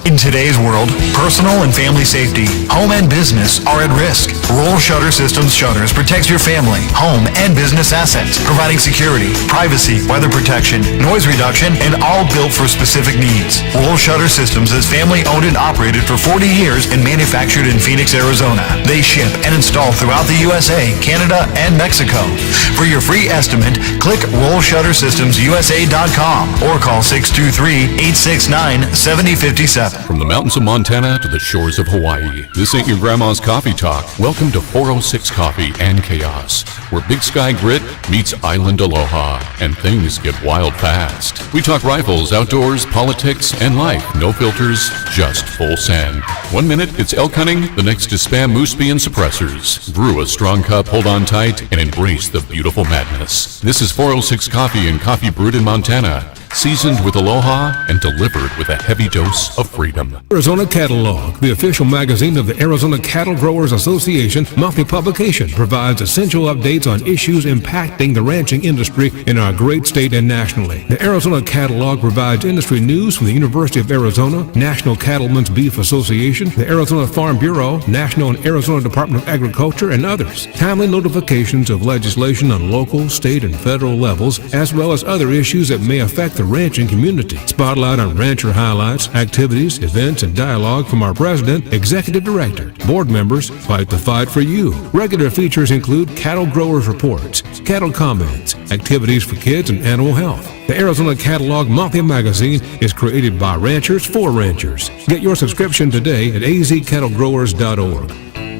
In today's world, personal and family safety, home and business are at risk. Roll Shutter Systems Shutters protects your family, home, and business assets, providing security, privacy, weather protection, noise reduction, and all built for specific needs. Roll Shutter Systems is family owned and operated for 40 years and manufactured in Phoenix, Arizona. They ship and install throughout the USA, Canada, and Mexico. For your free estimate, click RollShutterSystemsUSA.com or call 623-869-7057. From the mountains of Montana to the shores of Hawaii, this ain't your grandma's coffee talk. Welcome to 406 Coffee and Chaos, where Big Sky Grit meets Island Aloha, and things get wild fast. We talk rifles, outdoors, politics, and life. No filters, just full send. 1 minute it's elk hunting, the next is spam moose-bee and suppressors. Brew a strong cup, hold on tight, and embrace the beautiful madness. This is 406 Coffee and coffee brewed in Montana, seasoned with aloha and delivered with a heavy dose of freedom. Arizona Catalog, the official magazine of the Arizona Cattle Growers Association monthly publication, provides essential updates on issues impacting the ranching industry in our great state and nationally. The Arizona Catalog provides industry news from the University of Arizona, National Cattlemen's Beef Association, the Arizona Farm Bureau, National and Arizona Department of Agriculture, and others. Timely notifications of legislation on local, state, and federal levels, as well as other issues that may affect the ranching community. Spotlight on rancher highlights, activities, events, and dialogue from our president, executive director. Board members fight the fight for you. Regular features include cattle growers reports, cattle comments, activities for kids, and animal health. The Arizona Catalog monthly magazine is created by ranchers for ranchers. Get your subscription today at azcattlegrowers.org.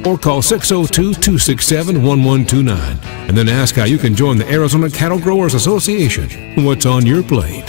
or call 602-267-1129 and then ask how you can join the Arizona Cattle Growers Association. What's on your plate?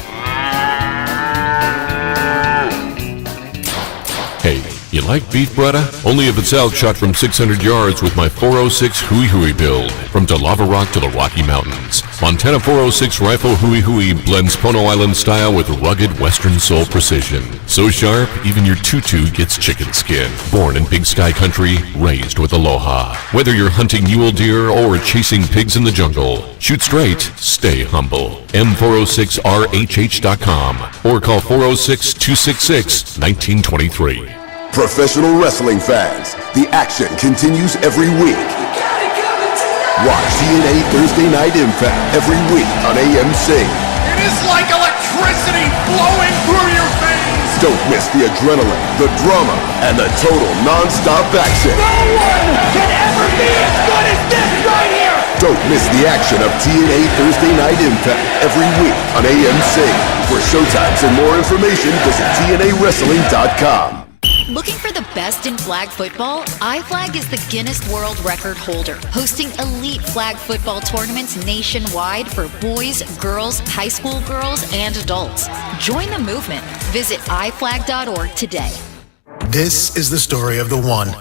Hey, you like beef Bretta? Only if it's outshot from 600 yards with my 406 Hui Hui build. From Lava Rock to the Rocky Mountains, Montana 406 Rifle Hui Hui blends Pono Island style with rugged Western Soul precision. So sharp, even your tutu gets chicken skin. Born in Big Sky Country, raised with aloha. Whether you're hunting mule deer or chasing pigs in the jungle, shoot straight, stay humble. M406RHH.com or call 406-266-1923. Professional wrestling fans, the action continues every week. Watch TNA Thursday Night Impact every week on AMC. It is like electricity flowing through your veins. Don't miss the adrenaline, the drama, and the total non-stop action. No one can ever be as good as this right here. Don't miss the action of TNA Thursday Night Impact every week on AMC. For showtimes and more information, visit TNAWrestling.com. Looking for the best in flag football? iFlag is the Guinness World Record holder, hosting elite flag football tournaments nationwide for boys, girls, high school girls, and adults. Join the movement. Visit iflag.org today. This is the story of the one.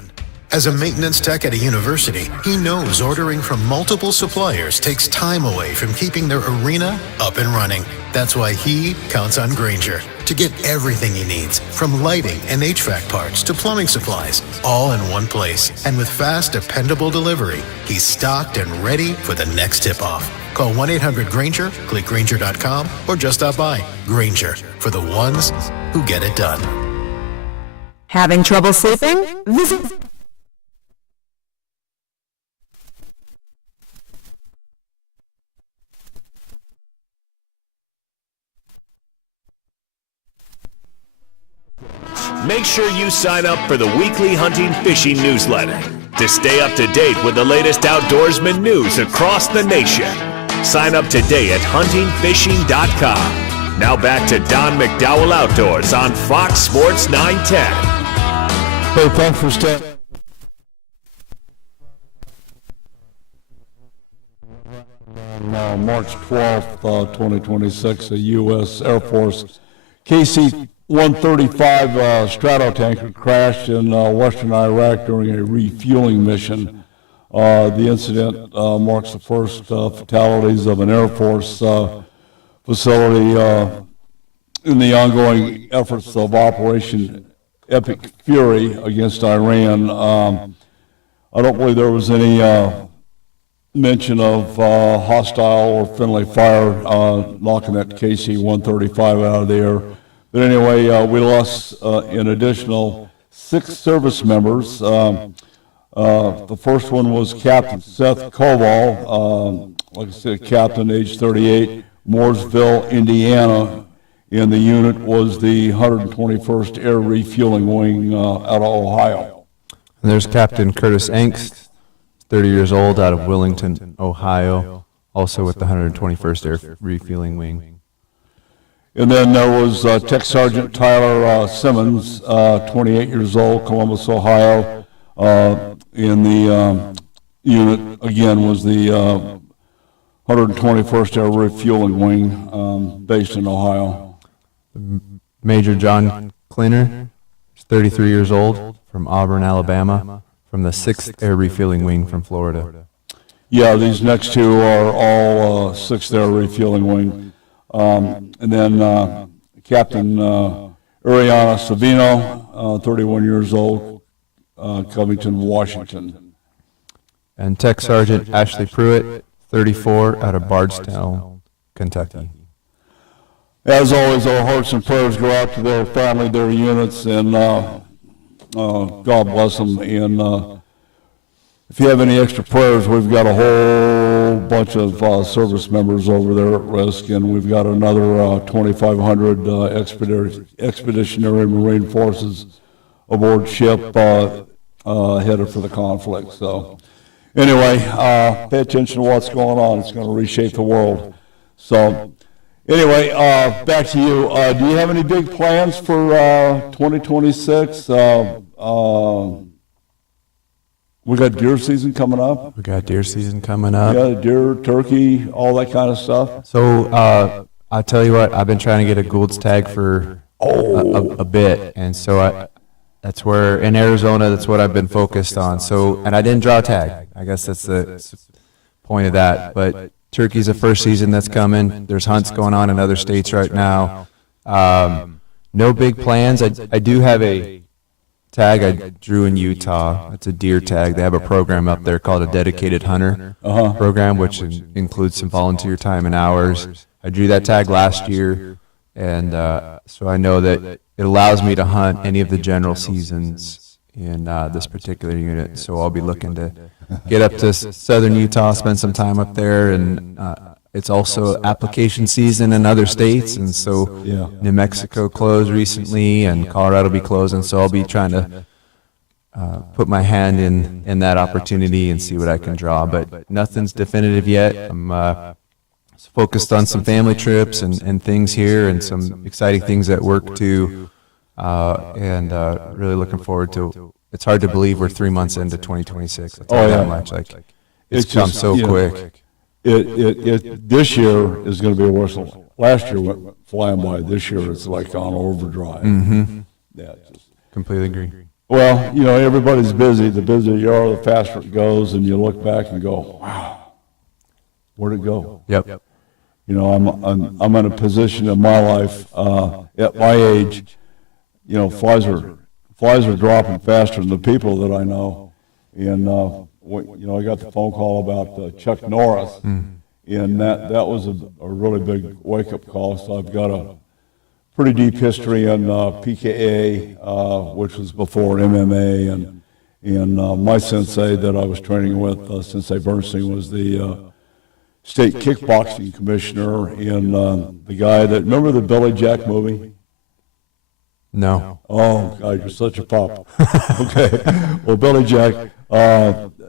As a maintenance tech at a university, he knows ordering from multiple suppliers takes time away from keeping their arena up and running. That's why he counts on Grainger to get everything he needs, from lighting and HVAC parts to plumbing supplies, all in one place. And with fast, dependable delivery, he's stocked and ready for the next tip-off. Call 1-800-GRAINGER, click Grainger.com, or just stop by. Grainger, for the ones who get it done. Having trouble sleeping? Visit Make sure you sign up for the weekly hunting fishing newsletter to stay up to date with the latest outdoorsman news across the nation. Sign up today at huntingfishing.com. Now back to Don McDowell Outdoors on Fox Sports 910. Hey, thanks for staying. On March 12th, 2026, a U.S. Air Force KC-135 Stratotanker crashed in western Iraq during a refueling mission. The incident marks the first fatalities of an Air Force facility in the ongoing efforts of Operation Epic Fury against Iran. I don't believe there was any mention of hostile or friendly fire knocking that KC-135 out of the air. But anyway, we lost an additional 6 service members. The first one was Captain Seth Koval, like I said, Captain, age 38, Mooresville, Indiana. And the unit was the 121st Air Refueling Wing out of Ohio. And there's Captain Curtis Angst, 30 years old, out of Willington, Ohio, also with the 121st Air Refueling Wing. And then there was Tech Sergeant Tyler Simmons, 28 years old, Columbus, Ohio. In the unit, again, was the 121st Air Refueling Wing, based in Ohio. Major John Clinner, 33 years old, from Auburn, Alabama, from the 6th Air Refueling Wing from Florida. Yeah, these next two are all 6th Air Refueling Wing. And then Captain Ariana Savino, 31 years old, Covington, Washington. And Tech Sergeant Ashley Pruitt, 34, out of Bardstown, Kentucky. As always, our hearts and prayers go out to their family, their units, and God bless them. And if you have any extra prayers, we've got a whole bunch of service members over there at risk, and we've got another 2,500 expeditionary Marine Forces aboard ship headed for the conflict. So anyway, pay attention to what's going on. It's going to reshape the world. So anyway, back to you. Do you have any big plans for 2026? We got deer season coming up. We got deer season coming up. Yeah, deer, turkey, all that kind of stuff. So I tell you what, I've been trying to get a Gould's tag for a bit, and so that's where, in Arizona, that's what I've been focused on. So, and I didn't draw a tag. I guess that's the point of that. But turkey's the first season that's coming. There's hunts going on in other states right now. No big plans. I do have a tag I drew in Utah. It's a deer tag. They have a program up there called a Dedicated Hunter program, which includes some volunteer time and hours. I drew that tag last year, and so I know that it allows me to hunt any of the general seasons in this particular unit. So I'll be looking to get up to southern Utah, spend some time up there, and it's also application season in other states, and so New Mexico closed recently, and Colorado will be closing, so I'll be trying to put my hand in that opportunity and see what I can draw, but nothing's definitive yet. I'm focused on some family trips and things here, and some exciting things at work too, and really looking forward to. It's hard to believe we're 3 months into 2026. I'll tell you that much. Like, it's come so quick. This year is going to be worse. Last year went flying by. This year it's like on overdrive. Mm-hmm. Yeah, completely agree. Well, you know, everybody's busy. The busier you are, the faster it goes, and you look back and go, "Wow, where'd it go?" Yep. You know, I'm in a position in my life at my age. You know, flies are dropping faster than the people that I know, and. You know, I got the phone call about Chuck Norris, and that was a really big wake-up call. So I've got a pretty deep history in PKA, which was before MMA, and my sensei that I was training with, Sensei Bernstein, was the state kickboxing commissioner, and the guy that, remember the Billy Jack movie? No. Oh, God, you're such a pop. Okay. Well, Billy Jack,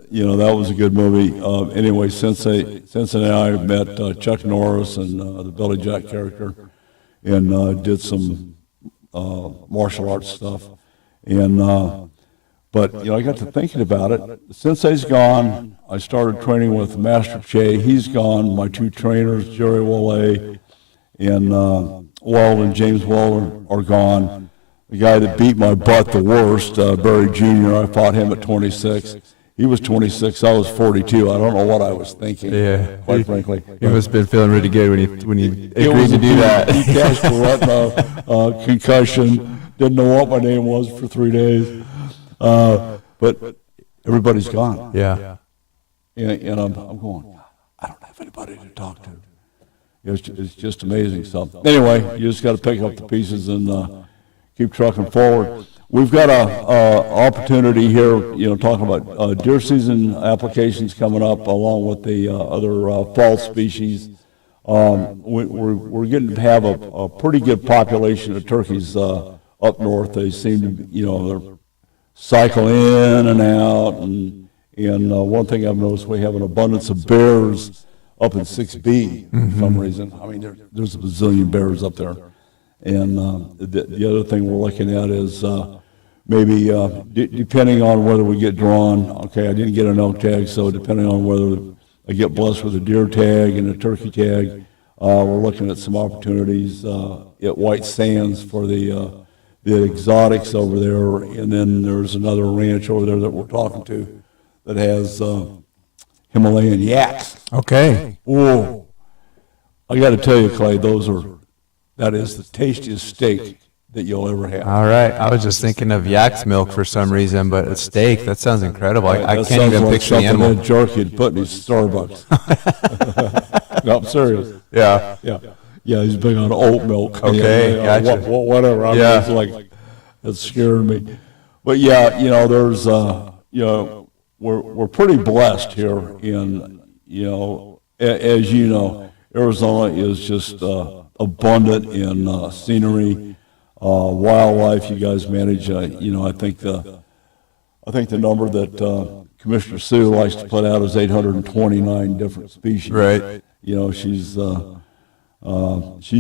you know, that was a good movie. Anyway, Sensei and I met Chuck Norris and the Billy Jack character, and did some martial arts stuff. And but you know, I got to thinking about it. Sensei's gone. I started training with Master Che. He's gone. My two trainers, Jerry Wale and Walden, James Walden, are gone. The guy that beat my butt the worst, Barry Jr., I fought him at 26. He was 26, I was 42. I don't know what I was thinking, quite frankly. He must have been feeling really good when he agreed to do that. He cashed for retina, concussion, didn't know what my name was for 3 days. But everybody's gone. Yeah. And I'm going, I don't have anybody to talk to. It's just amazing stuff. Anyway, you just got to pick up the pieces and keep trucking forward. We've got a opportunity here, you know, talking about deer season applications coming up, along with the other fall species. We're getting to have a pretty good population of turkeys up north. They seem to, you know, they're cycle in and out, and one thing I've noticed, we have an abundance of bears up in 6B for some reason. I mean, there's a bazillion bears up there. And the other thing we're looking at is maybe depending on whether we get drawn. Okay, I didn't get an elk tag, so depending on whether I get blessed with a deer tag and a turkey tag, we're looking at some opportunities at White Sands for the exotics over there. And then there's another ranch over there that we're talking to that has Himalayan yaks. Okay. Oh, I got to tell you, Clay, that is the tastiest steak that you'll ever have. All right. I was just thinking of yak's milk for some reason, but a steak, that sounds incredible. I can't even picture the animal. That jerky would put in his Starbucks. No, I'm serious. Yeah. Yeah, he's big on oat milk. Okay, gotcha. Whatever. I mean, it's like, it's scaring me. But yeah, you know, there's, you know, we're pretty blessed here in, you know, as you know, Arizona is just abundant in scenery, wildlife. You guys manage, you know, I think the number that Commissioner Sue likes to put out is 829 different species. Right. You know, she's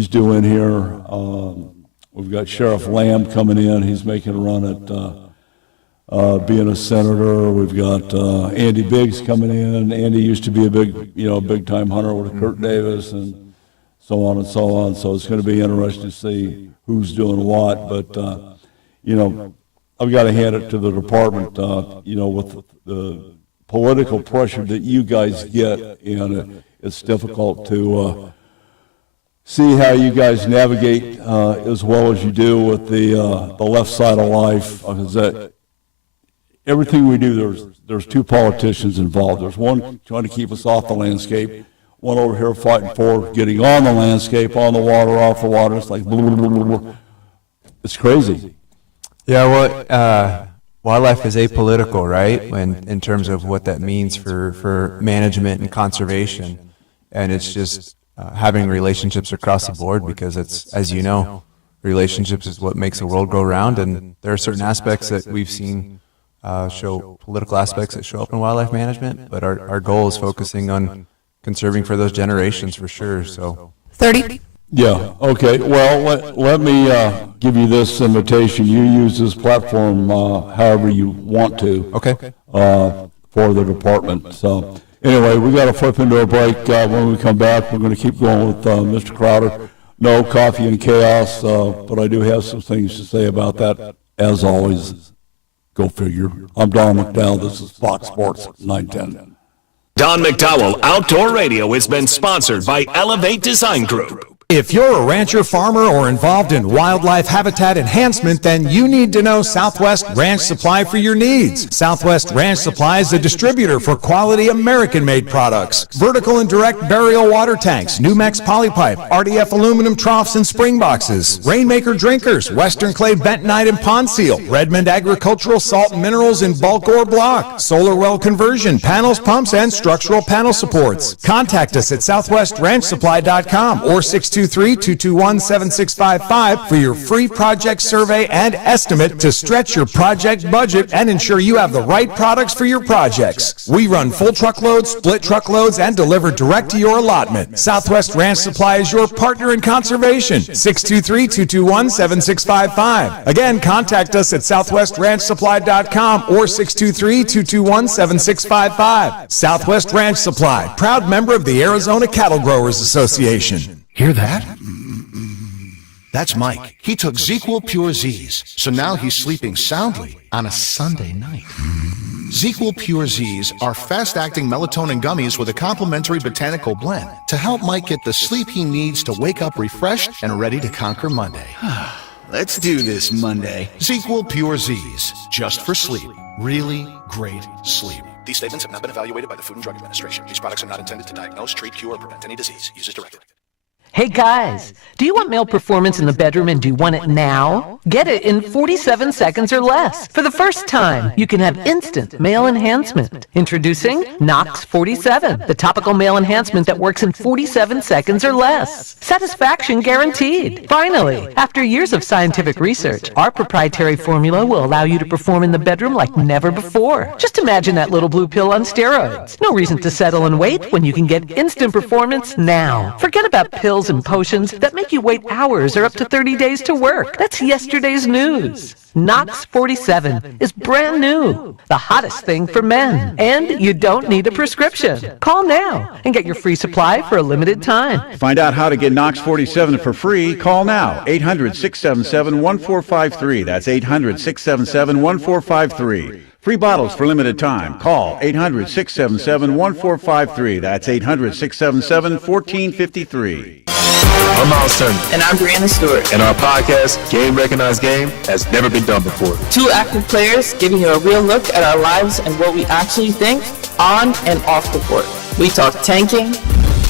doing here. We've got Sheriff Lamb coming in. He's making a run at being a senator. We've got Andy Biggs coming in. Andy used to be a big time hunter with Kurt Davis and so on and so on. So it's going to be interesting to see who's doing what. But you know, I've got to hand it to the department, with the political pressure that you guys get, and it's difficult to see how you guys navigate as well as you do with the left side of life. Because that everything we do, there's two politicians involved. There's one trying to keep us off the landscape, one over here fighting for getting on the landscape, on the water, off the water. It's like blah, blah, blah, blah, blah. It's crazy. Yeah, well, wildlife is apolitical, right? In terms of what that means for management and conservation, and it's just having relationships across the board, because it's, as you know, relationships is what makes the world go round, and there are certain aspects that we've seen political aspects that show up in wildlife management, but our goal is focusing on conserving for those generations for sure. So 30. Yeah, okay. Well, let me give you this invitation. You use this platform however you want to. Okay. For the department. So anyway, we got to flip into a break. When we come back, we're going to keep going with Mr. Crowder. No coffee and chaos, but I do have some things to say about that, as always. Go figure. I'm Don McDowell. This is Fox Sports 910. Don McDowell Outdoor Radio has been sponsored by Elevate Design Group. If you're a rancher, farmer, or involved in wildlife habitat enhancement, then you need to know Southwest Ranch Supply for your needs. Southwest Ranch Supply is a distributor for quality American-made products. Vertical and direct burial water tanks, Numex polypipe, RDF aluminum troughs and spring boxes, Rainmaker drinkers, Western clay bentonite and pond seal, Redmond agricultural salt and minerals in bulk or block, solar well conversion, panels, pumps, and structural panel supports. Contact us at southwestranchsupply.com or 623-221-7655 for your free project survey and estimate to stretch your project budget and ensure you have the right products for your projects. We run full truckloads, split truckloads, and deliver direct to your allotment. Southwest Ranch Supply is your partner in conservation. 623-221-7655. Again, contact us at southwestranchsupply.com or 623-221-7655. Southwest Ranch Supply, proud member of the Arizona Cattle Growers Association. Hear that? That's Mike. He took ZzzQuil Pure Z's, so now he's sleeping soundly on a Sunday night. ZzzQuil Pure Z's are fast-acting melatonin gummies with a complementary botanical blend to help Mike get the sleep he needs to wake up refreshed and ready to conquer Monday. Let's do this Monday. ZzzQuil Pure Z's, just for sleep. Really great sleep. These statements have not been evaluated by the Food and Drug Administration. These products are not intended to diagnose, treat, cure, or prevent any disease. Use as directed. Hey guys, do you want male performance in the bedroom and do you want it now? Get it in 47 seconds or less. For the first time, you can have instant male enhancement. Introducing Knox 47, the topical male enhancement that works in 47 seconds or less. Satisfaction guaranteed. Finally, after years of scientific research, our proprietary formula will allow you to perform in the bedroom like never before. Just imagine that little blue pill on steroids. No reason to settle and wait when you can get instant performance now. Forget about pills and potions that make you wait hours or up to 30 days to work. That's yesterday's news. Knox 47 is brand new, the hottest thing for men, and you don't need a prescription. Call now and get your free supply for a limited time. Find out how to get Knox 47 for free. Call now, 800-677-1453. That's 800-677-1453. Free bottles for limited time. Call 800-677-1453. That's 800-677-1453. I'm Miles Turner. And I'm Brianna Stewart. And our podcast, Game Recognized Game, has never been done before. Two active players giving you a real look at our lives and what we actually think on and off the court. We talk tanking.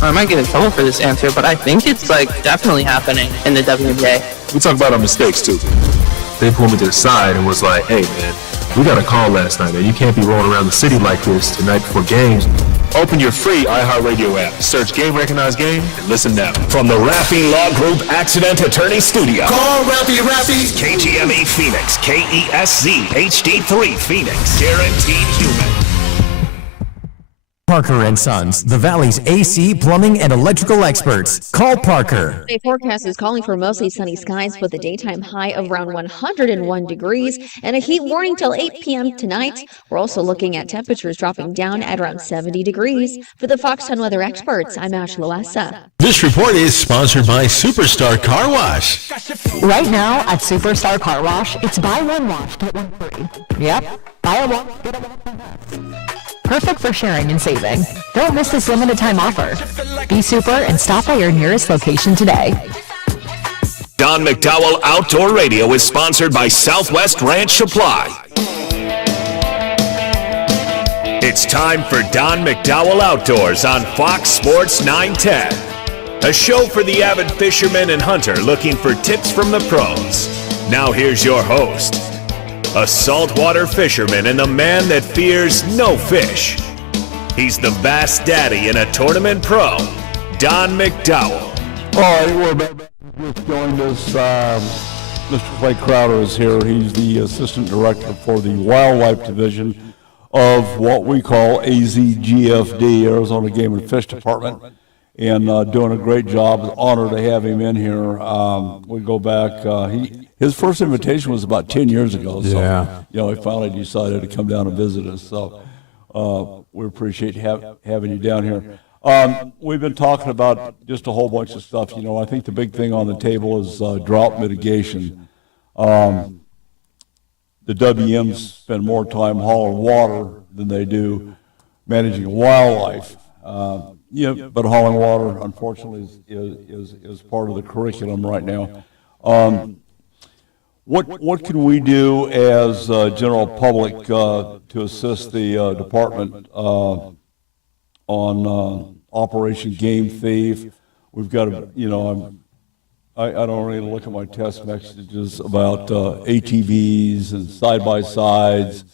I might get in trouble for this answer, but I think it's definitely happening in the WNBA. We talk about our mistakes too. They pulled me to the side and was like, hey man, we got a call last night, man. You can't be rolling around the city like this tonight before games. Open your free iHeartRadio app. Search Game Recognized Game and listen now. From the Raffy Law Group Accident Attorney Studio. Call Raffy. KGME Phoenix, KESZ HD3 Phoenix. Guaranteed human. Parker & Sons, the Valley's AC, plumbing, and electrical experts. Call Parker. The forecast is calling for mostly sunny skies with a daytime high of around 101 degrees and a heat warning till 8 p.m. tonight. We're also looking at temperatures dropping down at around 70 degrees. For the Fox 10 Weather Experts, I'm Ash Loessa. This report is sponsored by Superstar Car Wash. Right now at Superstar Car Wash, it's buy one wash, get one free. Yep, buy a wash, get a wash. Perfect for sharing and saving. Don't miss this limited time offer. Be super and stop by your nearest location today. Don McDowell Outdoor Radio is sponsored by Southwest Ranch Supply. It's time for Don McDowell Outdoors on Fox Sports 910. A show for the avid fisherman and hunter looking for tips from the pros. Now here's your host, a saltwater fisherman and the man that fears no fish. He's the Bass Daddy and a tournament pro, Don McDowell. All right, we're back. Just joined us. Mr. Clay Crowder is here. He's the Assistant Director for the Wildlife Division of what we call AZGFD, Arizona Game and Fish Department, and doing a great job. Honored to have him in here. We go back. His first invitation was about 10 years ago. So, he finally decided to come down and visit us. So we appreciate having you down here. We've been talking about just a whole bunch of stuff. I think the big thing on the table is drought mitigation. The WMs spend more time hauling water than they do managing wildlife. But hauling water, unfortunately, is part of the curriculum right now. What can we do as general public to assist the department on Operation Game Thief? We've got to, I don't really look at my text messages about ATVs and side-by-sides.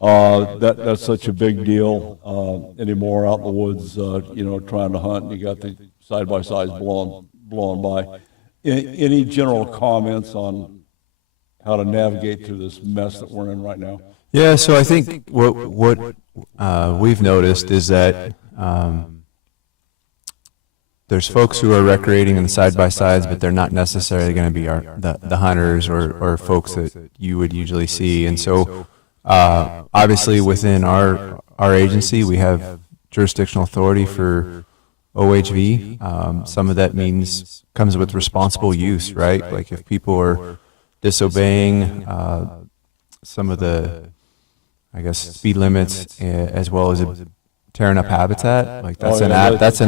That's such a big deal anymore out in the woods, trying to hunt, and you got the side-by-sides blowing by. Any general comments on how to navigate through this mess that we're in right now? Yeah, so I think what we've noticed is that there's folks who are recreating in the side-by-sides, but they're not necessarily going to be the hunters or folks that you would usually see. And so obviously within our agency, we have jurisdictional authority for OHV. Some of that comes with responsible use, right? Like if people are disobeying some of the, speed limits as well as tearing up habitat, like that's an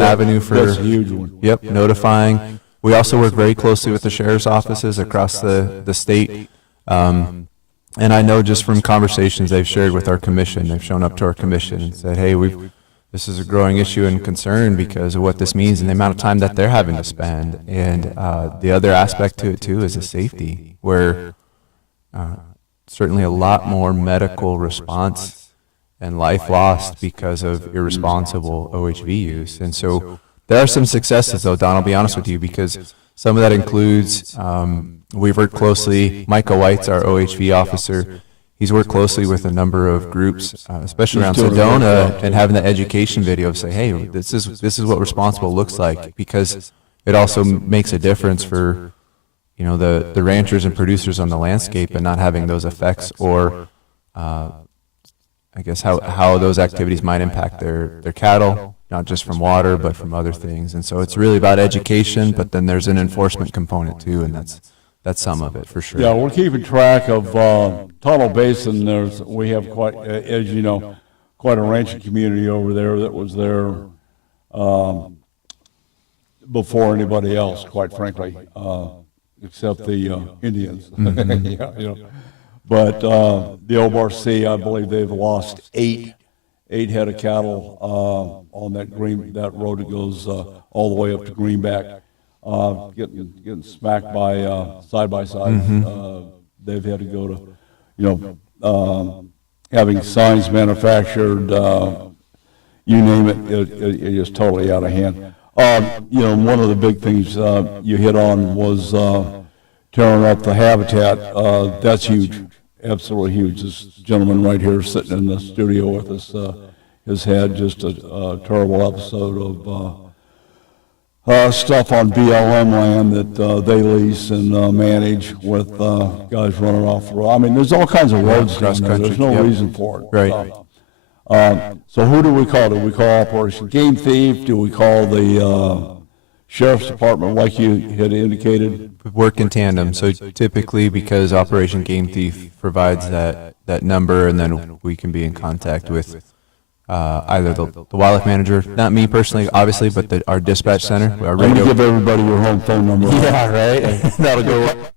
avenue for that's a huge one. Notifying. We also work very closely with the sheriff's offices across the state. And I know just from conversations they've shared with our commission, they've shown up to our commission and said, hey, this is a growing issue and concern because of what this means and the amount of time that they're having to spend. And the other aspect to it, too, is the safety, where certainly a lot more medical response and life lost because of irresponsible OHV use. And so there are some successes, though, Don, I'll be honest with you, because some of that includes we've worked closely. Micah White's our OHV officer. He's worked closely with a number of groups, especially around Sedona, and having the education video of say, hey, this is what responsible looks like, because it also makes a difference for the ranchers and producers on the landscape and not having those effects, or how those activities might impact their cattle, not just from water but from other things. And so it's really about education, but then there's an enforcement component too, and that's some of it for sure. Yeah, we're keeping track of Tunnel Basin. We have quite, as you know, quite a ranching community over there that was there before anybody else, quite frankly, except the Indians. Mm-hmm. But the Obar-C, I believe they've lost eight head of cattle on that road that goes all the way up to Greenback. Getting smacked by side-by-sides. Mm-hmm. They've had to go to, having signs manufactured, you name it, it is totally out of hand. One of the big things you hit on was tearing up the habitat. That's huge, absolutely huge. This gentleman right here sitting in the studio with us, has had just a terrible episode of stuff on BLM land that they lease and manage with guys running off the road. I mean, there's all kinds of roads down there. There's no reason for it. Right. So who do we call? Do we call Operation Game Thief? Do we call the Sheriff's Department, like you had indicated? Work in tandem. So typically, because Operation Game Thief provides that number, and then we can be in contact with either the wildlife manager, not me personally, obviously, but our dispatch center. Our I'm going to give everybody your home phone number. Yeah, right. That'll go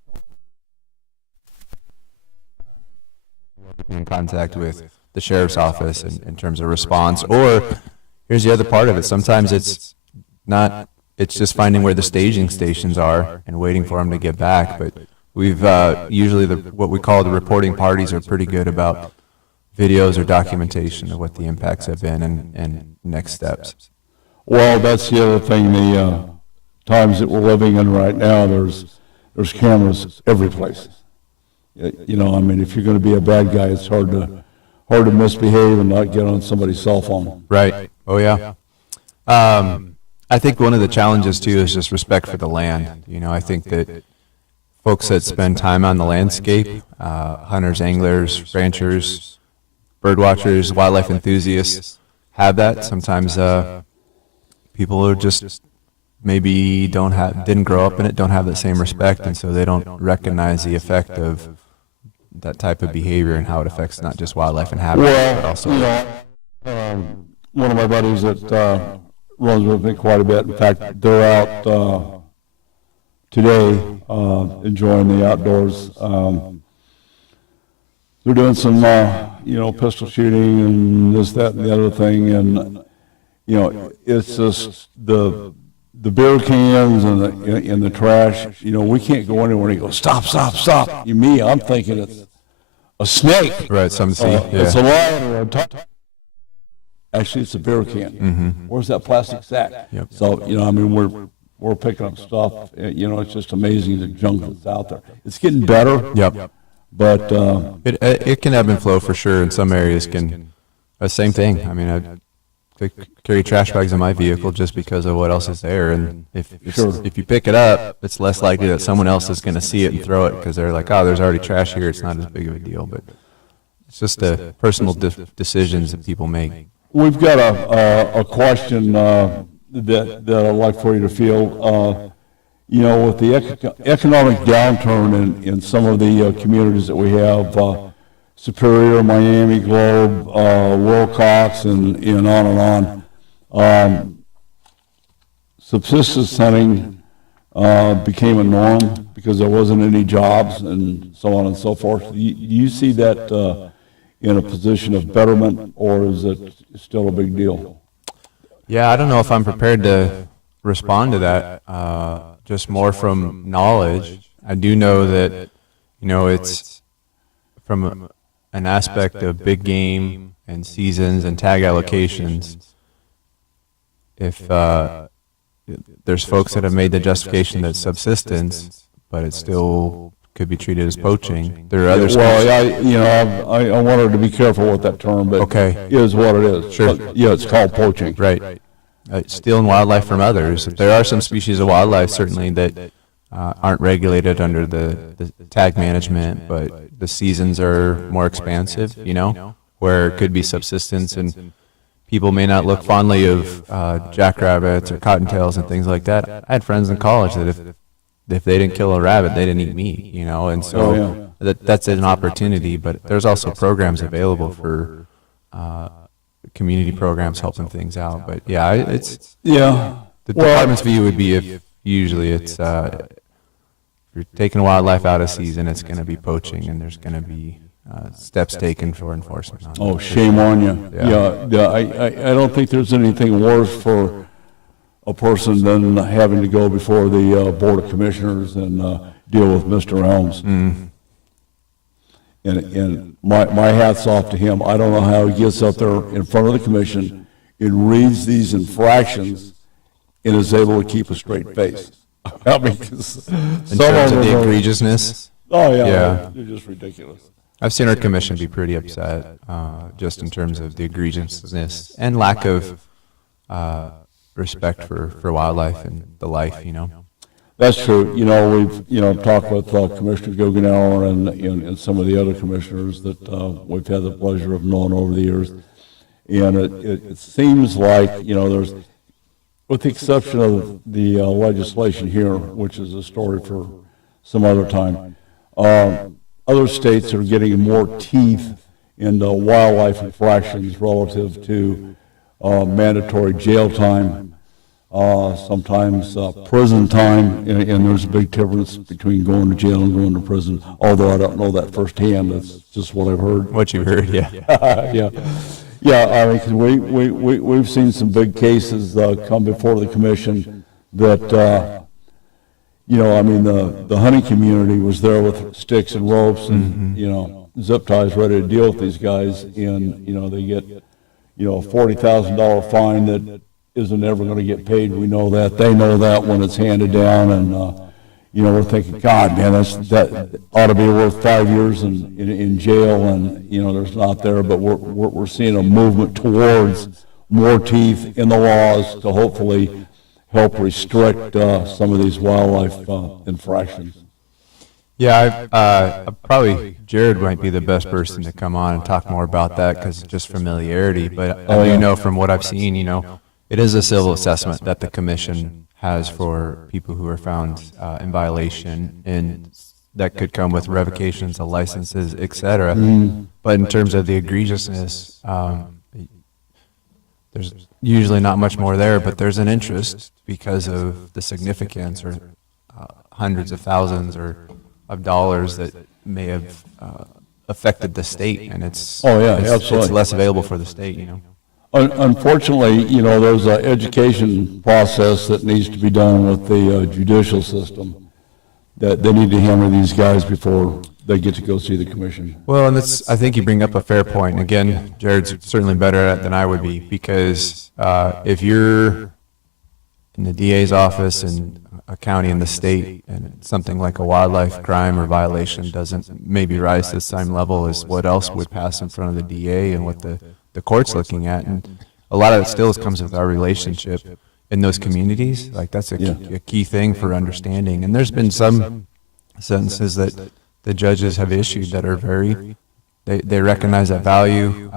in contact with the sheriff's office in terms of response. Or here's the other part of it. Sometimes it's just finding where the staging stations are and waiting for them to get back. But we've usually what we call the reporting parties are pretty good about videos or documentation of what the impacts have been and next steps. Well, that's the other thing. The times that we're living in right now, there's cameras every place. You know, I mean, if you're going to be a bad guy, it's hard to misbehave and not get on somebody's cell phone. Right. Oh yeah. I think one of the challenges too is just respect for the land. You know, I think that folks that spend time on the landscape, hunters, anglers, ranchers, bird watchers, wildlife enthusiasts, have that. Sometimes people who just maybe didn't grow up in it, don't have that same respect, and so they don't recognize the effect of that type of behavior and how it affects not just wildlife and habitat, but also. You know, one of my buddies that runs with me quite a bit. In fact, they're out today enjoying the outdoors. They're doing some, pistol shooting and this, that, and the other thing, and it's just the beer cans and the trash. You know, we can't go anywhere and go stop. I'm thinking it's a snake. Right, some see. It's a lion or a tiger. Actually, it's a beer can. Mm-hmm. Where's that plastic sack? Yep. So, I mean, we're picking up stuff. It's just amazing the junk that's out there. It's getting better. Yep. But it can ebb and flow for sure. In some areas, same thing. I mean, I carry trash bags in my vehicle just because of what else is there, and if you pick it up, it's less likely that someone else is going to see it and throw it because they're like, oh, there's already trash here. It's not as big of a deal, but it's just personal decisions that people make. We've got a question that I'd like for you to field. With the economic downturn in some of the communities that we have, Superior, Miami, Globe, Wilcox, and on and on, subsistence hunting became a norm because there wasn't any jobs and so on and so forth. Do you see that in a position of betterment, or is it still a big deal? Yeah, I don't know if I'm prepared to respond to that. Just more from knowledge. I do know that, it's from an aspect of big game and seasons and tag allocations. If there's folks that have made the justification that it's subsistence, but it still could be treated as poaching. There are others. Well, I wanted to be careful with that term, but it is what it is. Sure. But, it's called poaching. Right. Stealing wildlife from others. There are some species of wildlife certainly that aren't regulated under the tag management, but the seasons are more expansive, where it could be subsistence, and people may not look fondly of jackrabbits or cottontails and things like that. I had friends in college that if they didn't kill a rabbit, they didn't eat meat, and so that's an opportunity, but there's also programs available for community programs helping things out. But the department's view would be if usually it's if you're taking wildlife out of season, it's going to be poaching, and there's going to be steps taken for enforcement on it. Oh, shame on you. Yeah. I don't think there's anything worse for a person than having to go before the Board of Commissioners and deal with Mr. Elms. And my hat's off to him. I don't know how he gets up there in front of the commission and reads these infractions and is able to keep a straight face. I mean, in terms of the egregiousness? Oh, yeah. They're just ridiculous. I've seen our commission be pretty upset, just in terms of the egregiousness and lack of respect for wildlife and the life, That's true. We've, talked with Commissioner Guggenauer and some of the other commissioners that we've had the pleasure of knowing over the years. And it seems like, there's, with the exception of the legislation here, which is a story for some other time, other states are getting more teeth into wildlife infractions relative to mandatory jail time, sometimes prison time, and there's a big difference between going to jail and going to prison, although I don't know that firsthand. That's just what I've heard. What you've heard, yeah. Yeah, I mean, 'cause we've seen some big cases come before the commission that, the hunting community was there with sticks and ropes and, zip ties ready to deal with these guys, and, they get, a $40,000 fine that isn't ever going to get paid. We know that. They know that when it's handed down, and, we're thinking, God, man, that ought to be worth 5 years in jail, and, there's not there, but we're seeing a movement towards more teeth in the laws to hopefully help restrict some of these wildlife infractions. Yeah, probably Jared might be the best person to come on and talk more about that because just familiarity, but I do know from what I've seen, it is a civil assessment that the commission has for people who are found in violation, and that could come with revocations of licenses, etc. But in terms of the egregiousness, there's usually not much more there, but there's an interest because of the significance or hundreds of thousands of dollars that may have affected the state, and it's less available for the state, Unfortunately, there's an education process that needs to be done with the judicial system, that they need to hammer these guys before they get to go see the commission. Well, and I think you bring up a fair point. Again, Jared's certainly better at it than I would be, because if you're in the DA's office in a county in the state and something like a wildlife crime or violation doesn't maybe rise to the same level as what else would pass in front of the DA and what the court's looking at, and a lot of it still comes with our relationship in those communities. Like that's a key thing for understanding. And there's been some sentences that the judges have issued that are they recognize that value,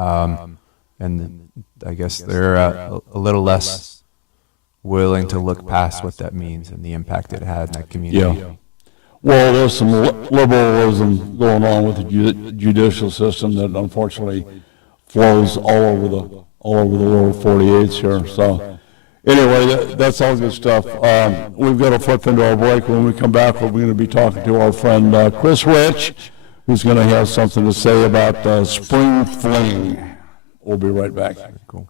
and I guess they're a little less willing to look past what that means and the impact it had in that community. Yeah. Well, there's some liberalism going on with the judicial system that unfortunately flows all over the lower 48s here. So anyway, that's all good stuff. We've got to flip into our break. When we come back, we're going to be talking to our friend Chris Rich, who's going to have something to say about spring fling. We'll be right back. Cool.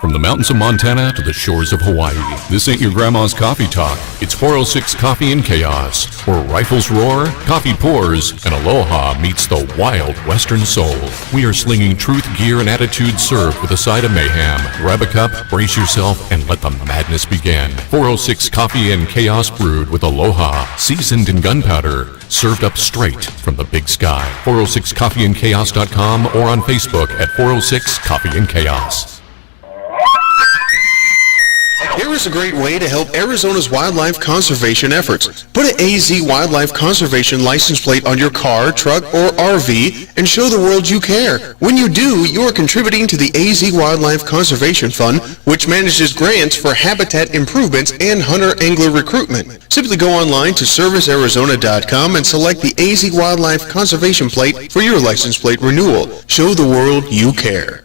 From the mountains of Montana to the shores of Hawaii, this ain't your grandma's coffee talk. It's 406 Coffee and Chaos, where rifles roar, coffee pours, and aloha meets the wild western soul. We are slinging truth, gear, and attitude served with a side of mayhem. Grab a cup, brace yourself, and let the madness begin. 406 Coffee and Chaos brewed with aloha, seasoned in gunpowder, served up straight from the big sky. 406coffeeandchaos.com or on Facebook at 406 Coffee and Chaos. Here is a great way to help Arizona's wildlife conservation efforts. Put an AZ Wildlife Conservation license plate on your car, truck, or RV and show the world you care. When you do, you are contributing to the AZ Wildlife Conservation Fund, which manages grants for habitat improvements and hunter-angler recruitment. Simply go online to servicearizona.com and select the AZ Wildlife Conservation plate for your license plate renewal. Show the world you care.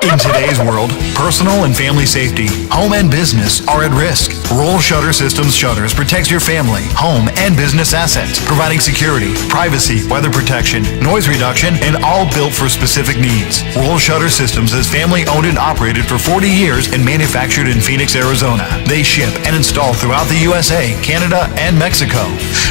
In today's world, personal and family safety, home and business are at risk. Roll Shutter Systems Shutters protects your family, home, and business assets, providing security, privacy, weather protection, noise reduction, and all built for specific needs. Roll Shutter Systems is family owned and operated for 40 years and manufactured in Phoenix, Arizona. They ship and install throughout the USA, Canada, and Mexico.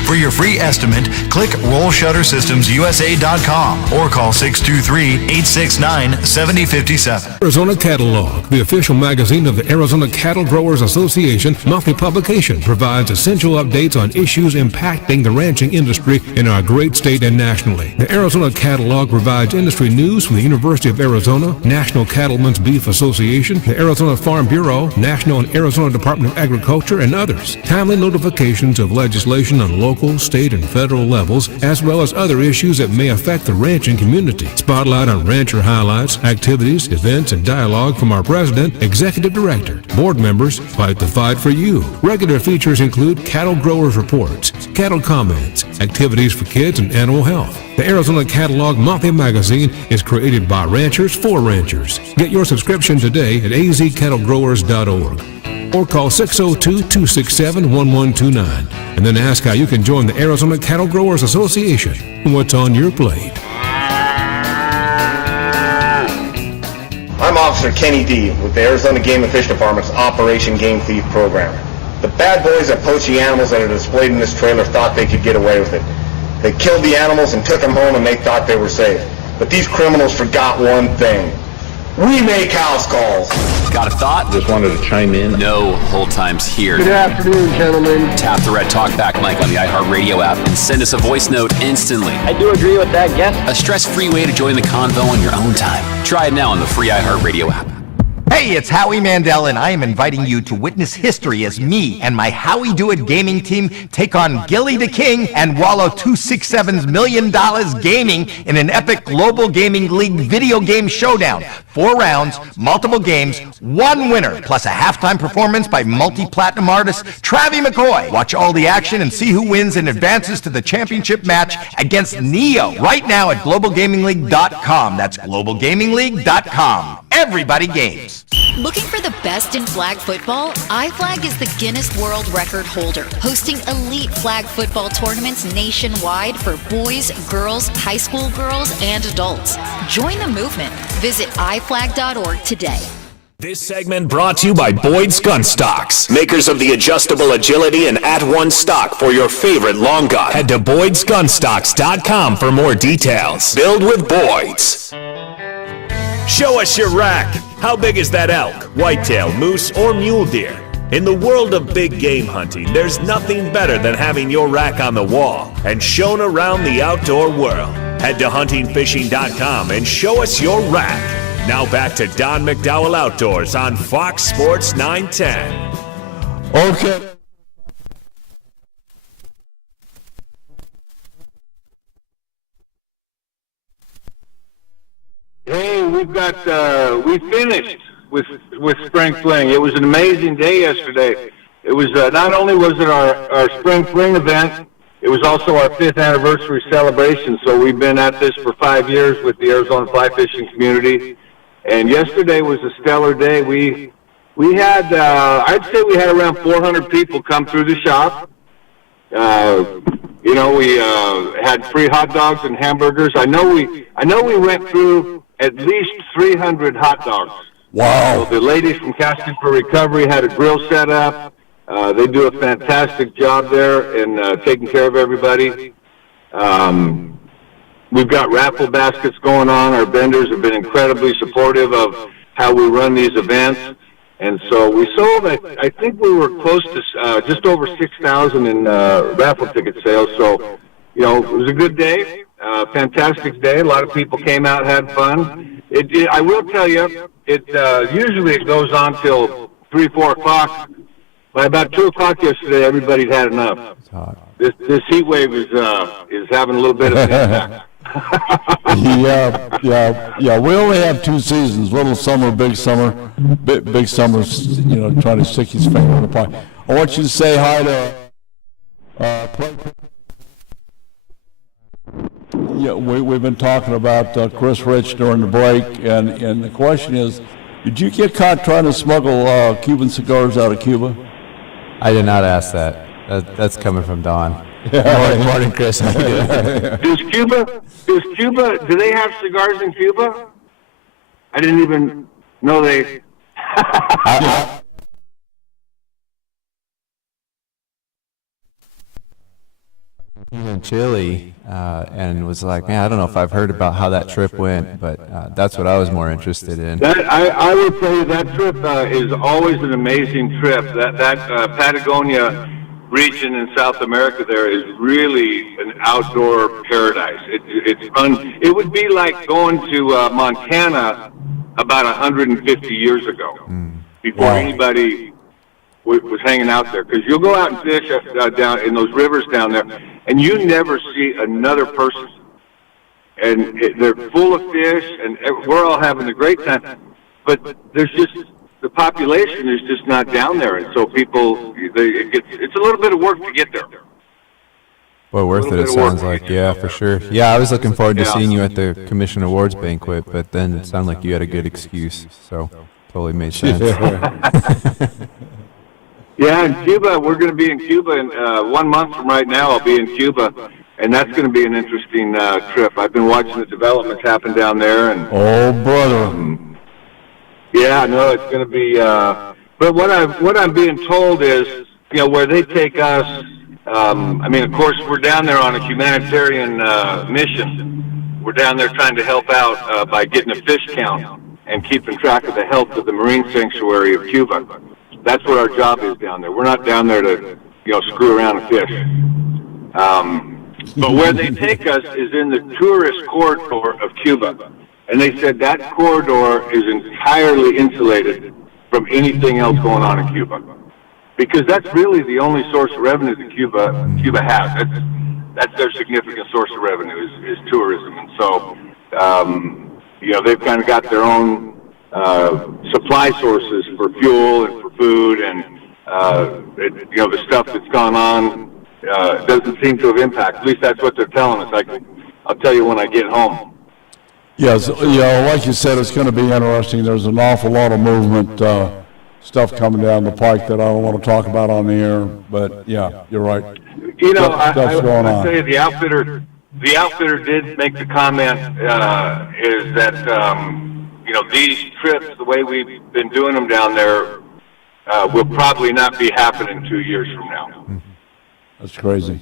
For your free estimate, click rollshuttersystemsusa.com or call 623-869-7057. 7. Arizona Catalog, the official magazine of the Arizona Cattle Growers Association monthly publication, provides essential updates on issues impacting the ranching industry in our great state and nationally. The Arizona Catalog provides industry news from the University of Arizona, National Cattlemen's Beef Association, the Arizona Farm Bureau, National and Arizona Department of Agriculture, and others. Timely notifications of legislation on local, state, and federal levels, as well as other issues that may affect the ranching community. Spotlight on rancher highlights, activities, events, and dialogue from our president, executive director. Board members fight the fight for you. Regular features include cattle growers reports, cattle comments, activities for kids, and animal health. The Arizona Catalog monthly magazine is created by ranchers for ranchers. Get your subscription today at azcattlegrowers.org or call 602-267-1129 and then ask how you can join the Arizona Cattle Growers Association. What's on your plate? I'm Officer Kenny D. with the Arizona Game and Fish Department's Operation Game Thief program. The bad boys that poach the animals that are displayed in this trailer thought they could get away with it. They killed the animals and took them home and they thought they were safe. But these criminals forgot one thing. We make house calls. Got a thought? Just wanted to chime in. No hold times here. Good afternoon, gentlemen. Tap the red talkback mic on the iHeartRadio app and send us a voice note instantly. I do agree with that, yes. A stress-free way to join the convo on your own time. Try it now on the free iHeartRadio app. Hey, it's Howie Mandel, and I am inviting you to witness history as me and my Howie Do It gaming team take on Gilly the King and Wallow 267's $1 Million Gaming in an epic Global Gaming League video game showdown. 4 rounds, multiple games, 1 winner, plus a halftime performance by multi-platinum artist Travie McCoy. Watch all the action and see who wins and advances to the championship match against Neo right now at globalgamingleague.com. That's globalgamingleague.com. Everybody games. Looking for the best in flag football? iFlag is the Guinness World Record holder, hosting elite flag football tournaments nationwide for boys, girls, high school girls, and adults. Join the movement. Visit iflag.org today. This segment brought to you by Boyd's Gun Stocks, makers of the adjustable agility and at-one stock for your favorite long gun. Head to boydsgunstocks.com for more details. Build with Boyd's. Show us your rack. How big is that elk, whitetail, moose, or mule deer? In the world of big game hunting, there's nothing better than having your rack on the wall and shown around the outdoor world. Head to huntingfishing.com and show us your rack. Now back to Don McDowell Outdoors on Fox Sports 910. Okay. Hey, we finished with Spring Fling. It was an amazing day yesterday. It was not only was it our Spring Fling event, it was also our 5th anniversary celebration. So we've been at this for 5 years with the Arizona fly fishing community. And yesterday was a stellar day. We had I'd say we had around 400 people come through the shop. We had free hot dogs and hamburgers. I know we went through at least 300 hot dogs. Wow. So the ladies from Casting for Recovery had a grill set up. They do a fantastic job there in taking care of everybody. We've got raffle baskets going on. Our vendors have been incredibly supportive of how we run these events. And so we sold, I think we were close to just over 6,000 in raffle ticket sales. So, it was a good day, fantastic day. A lot of people came out, had fun. I will tell you, usually it goes on till 3, 4 o'clock. By about 2 o'clock yesterday, everybody'd had enough. This heat wave is having a little bit of an impact. Yeah. We only have 2 seasons: little summer, big summer. Big summer's, trying to stick his finger in the pie. I want you to say hi to. We've been talking about Chris Rich during the break, and the question is, did you get caught trying to smuggle Cuban cigars out of Cuba? I did not ask that. That's coming from Don. Morning, Chris. Does Cuba, do they have cigars in Cuba? I didn't even know they... He's in Chile and was like, man, I don't know if I've heard about how that trip went, but that's what I was more interested in. I would tell you that trip is always an amazing trip. That Patagonia region in South America there is really an outdoor paradise. It's fun. It would be like going to Montana about 150 years ago, before anybody was hanging out there. Because you'll go out and fish down in those rivers down there, and you never see another person. And they're full of fish, and we're all having a great time. But there's just, the population is just not down there, and so people, it's a little bit of work to get there. Well, worth it sounds like, yeah, for sure. Yeah, I was looking forward to seeing you at the Commission Awards banquet, but then it sounded like you had a good excuse, so totally made sense. Yeah, in Cuba, we're going to be in Cuba in 1 month from right now. I'll be in Cuba, and that's going to be an interesting trip. I've been watching the developments happen down there, and oh, brother. Yeah, no, it's going to be. But what I'm being told is, where they take us. I mean, of course, we're down there on a humanitarian mission. We're down there trying to help out by getting a fish count and keeping track of the health of the marine sanctuary of Cuba. That's what our job is down there. We're not down there to, screw around and fish. But where they take us is in the tourist corridor of Cuba. And they said that corridor is entirely insulated from anything else going on in Cuba. Because that's really the only source of revenue that Cuba has. That's their significant source of revenue is tourism. And so, they've kind of got their own supply sources for fuel and for food, and the stuff that's gone on doesn't seem to have impacted. At least that's what they're telling us. I'll tell you when I get home. Yes, like you said, it's going to be interesting. There's an awful lot of movement, stuff coming down the pike that I don't want to talk about on the air. But yeah, you're right. I tell you, the outfitter did make the comment is that these trips, the way we've been doing them down there, will probably not be happening 2 years from now. That's crazy.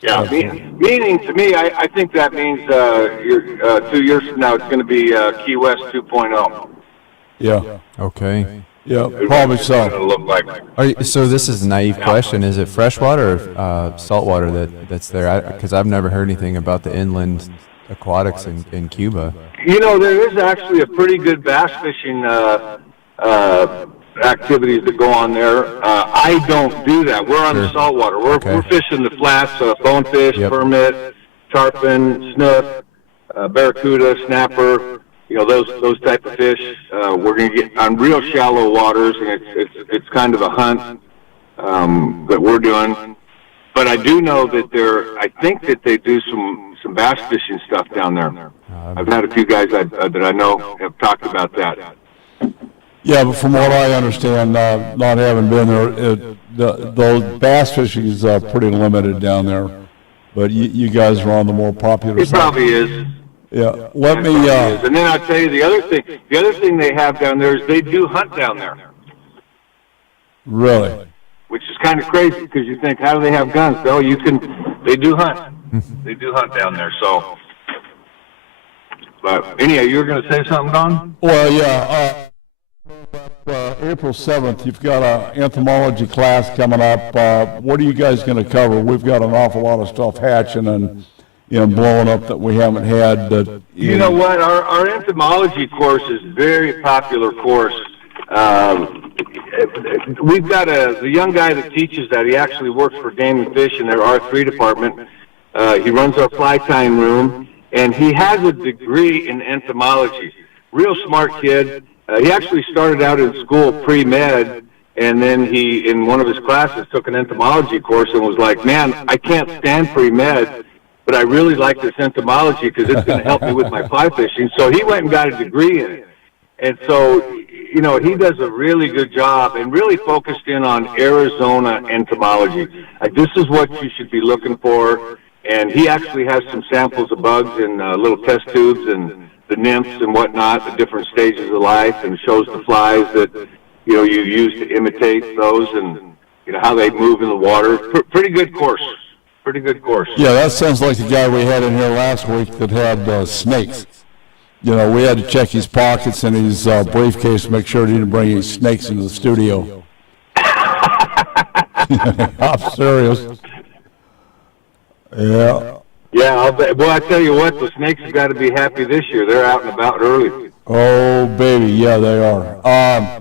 Yeah, meaning to me, I think that means 2 years from now it's going to be Key West 2.0. Yeah. Okay. Yeah, probably so. Look like. So this is a naive question. Is it freshwater or saltwater that's there? Because I've never heard anything about the inland aquatics in Cuba. There is actually a pretty good bass fishing activities that go on there. I don't do that. We're on the saltwater. We're fishing the flats, bonefish, permit, tarpon, snook, barracuda, snapper. Those type of fish. We're going to get on real shallow waters, and it's kind of a hunt that we're doing. But I do know that I think that they do some bass fishing stuff down there. I've had a few guys that I know have talked about that. Yeah, but from what I understand, not having been there, the bass fishing is pretty limited down there. But you guys are on the more popular side. It probably is. Yeah, let me. And then I'll tell you the other thing they have down there is they do hunt down there. Really? Which is kind of crazy because you think, how do they have guns? Oh, they do hunt. They do hunt down there. So, but anyhow, you were going to say something, Don? Well, yeah. April 7th, you've got an entomology class coming up. What are you guys going to cover? We've got an awful lot of stuff hatching and blowing up that we haven't had. You know what? Our entomology course is a very popular course. We've got the young guy that teaches that. He actually works for Game and Fish in their R3 department. He runs our fly tying room, and he has a degree in entomology. Real smart kid. He actually started out in school pre-med, and then he, in one of his classes, took an entomology course and was like, man, I can't stand pre-med, but I really like this entomology because it's going to help me with my fly fishing. So he went and got a degree in it. And so, he does a really good job and really focused in on Arizona entomology. This is what you should be looking for. And he actually has some samples of bugs in little test tubes and the nymphs and whatnot, the different stages of life, and shows the flies that, you use to imitate those and, how they move in the water. Pretty good course. Pretty good course. Yeah, that sounds like the guy we had in here last week that had snakes. You know, we had to check his pockets and his briefcase to make sure he didn't bring any snakes into the studio. I'm serious. Yeah. Yeah, I tell you what, the snakes have got to be happy this year. They're out and about early. Oh, baby, yeah, they are.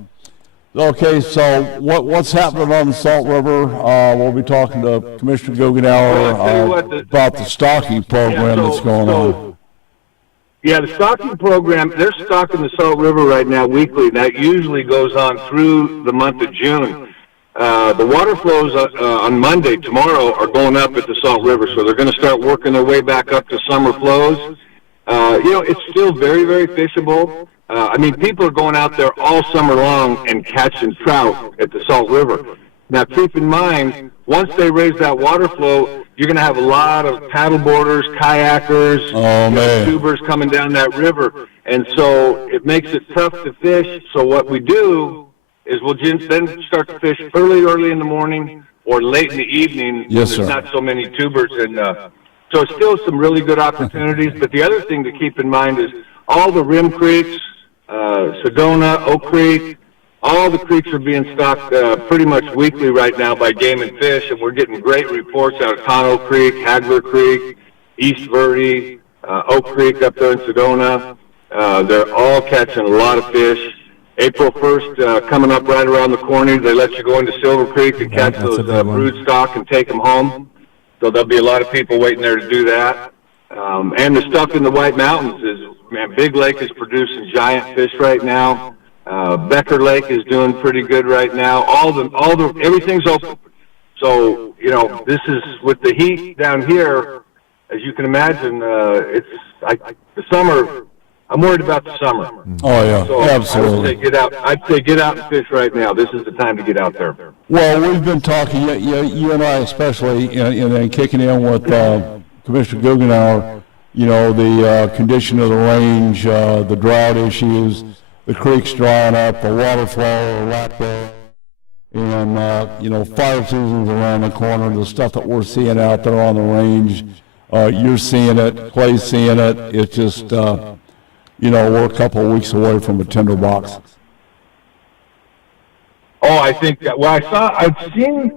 Okay, so what's happening on the Salt River? We'll be talking to Commissioner Guggenauer about the stocking program that's going on. Yeah, the stocking program, they're stocking the Salt River right now weekly. That usually goes on through the month of June. The water flows on Monday, tomorrow, are going up at the Salt River, so they're going to start working their way back up to summer flows. It's still very, very fishable. People are going out there all summer long and catching trout at the Salt River. Now, keep in mind, once they raise that water flow, you're going to have a lot of paddleboarders, kayakers, tubers coming down that river. And so it makes it tough to fish. So what we do is we'll then start to fish early in the morning or late in the evening. Yes, There's sir. not so many tubers. And so still some really good opportunities. But the other thing to keep in mind is all the rim creeks, Sedona, Oak Creek, all the creeks are being stocked pretty much weekly right now by Game and Fish, and we're getting great reports out of Tonneau Creek, Hagler Creek, East Verde, Oak Creek up there in Sedona. They're all catching a lot of fish. April 1st, coming up right around the corner, they let you go into Silver Creek and catch those brood stock and take them home. So there'll be a lot of people waiting there to do that. And the stuff in the White Mountains is, Big Lake is producing giant fish right now. Becker Lake is doing pretty good right now. Everything's open. So, this is with the heat down here, as you can imagine, the summer, I'm worried about the summer. Oh, yeah, so absolutely. I'd say get out and fish right now. This is the time to get out there. Well, we've been talking, you and I especially, and then kicking in with Commissioner Guggenauer, the condition of the range, the drought issues, the creeks drying up, the water flow, lack thereof, and, fire season's around the corner, the stuff that we're seeing out there on the range. You're seeing it, Clay's seeing it. It's just, we're a couple of weeks away from a tinderbox. Oh, I think that,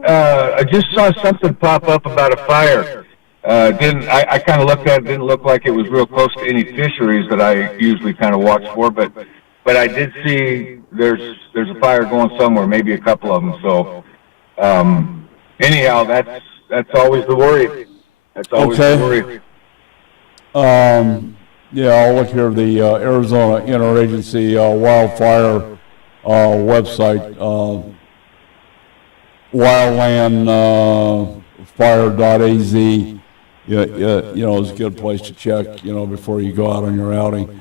I just saw something pop up about a fire. I kind of looked at it, didn't look like it was real close to any fisheries that I usually kind of watch for, but I did see there's a fire going somewhere, maybe a couple of them. So, anyhow, that's always the worry. That's always the worry. I'll look here, the Arizona Interagency Wildfire website, wildlandfire.az. Is a good place to check, before you go out on your outing.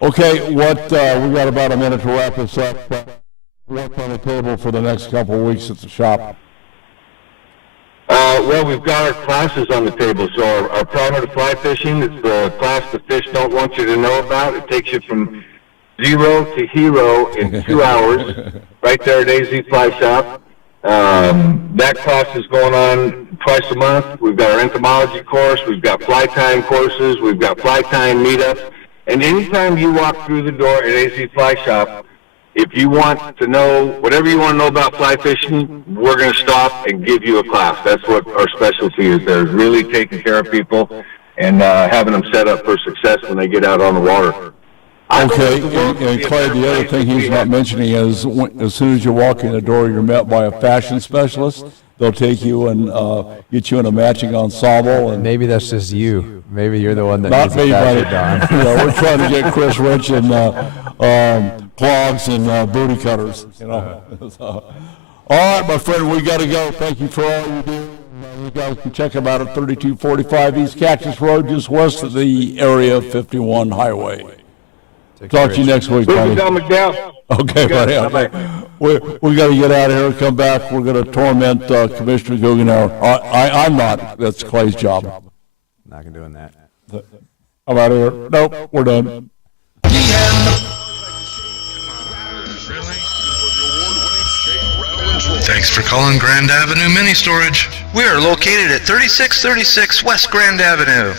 Okay, we got about a minute to wrap this up. What's on the table for the next couple of weeks at the shop? Well, we've got our classes on the table. So our primer to fly fishing, it's the class the fish don't want you to know about. It takes you from 0 to hero in 2 hours, right there at AZ Fly Shop. That class is going on twice a month. We've got our entomology course. We've got fly tying courses. We've got fly tying meetups. And anytime you walk through the door at AZ Fly Shop, if you want to know whatever you want to know about fly fishing, we're going to stop and give you a class. That's what our specialty is there, really taking care of people and having them set up for success when they get out on the water. Okay, and Clay, the other thing he's not mentioning is as soon as you walk in the door, you're met by a fashion specialist. They'll take you and get you in a matching ensemble. And maybe that's just you. Maybe you're the one that not needs me, a buddy. fashion, Don. We're trying to get Chris Rich in clogs and booty cutters. So, all right, my friend, we got to go. Thank you for all you do. You guys can check them out at 3245 East Cactus Road, just west of the Area 51 Highway. Talk to you next week, buddy. Okay, buddy. Okay. We got to get out of here and come back. We're going to torment Commissioner Guggenauer. I'm not. That's Clay's job. Not doing that. I'm out of here. Nope, we're done. Thanks for calling Grand Avenue Mini Storage. We are located at 3636 West Grand Avenue.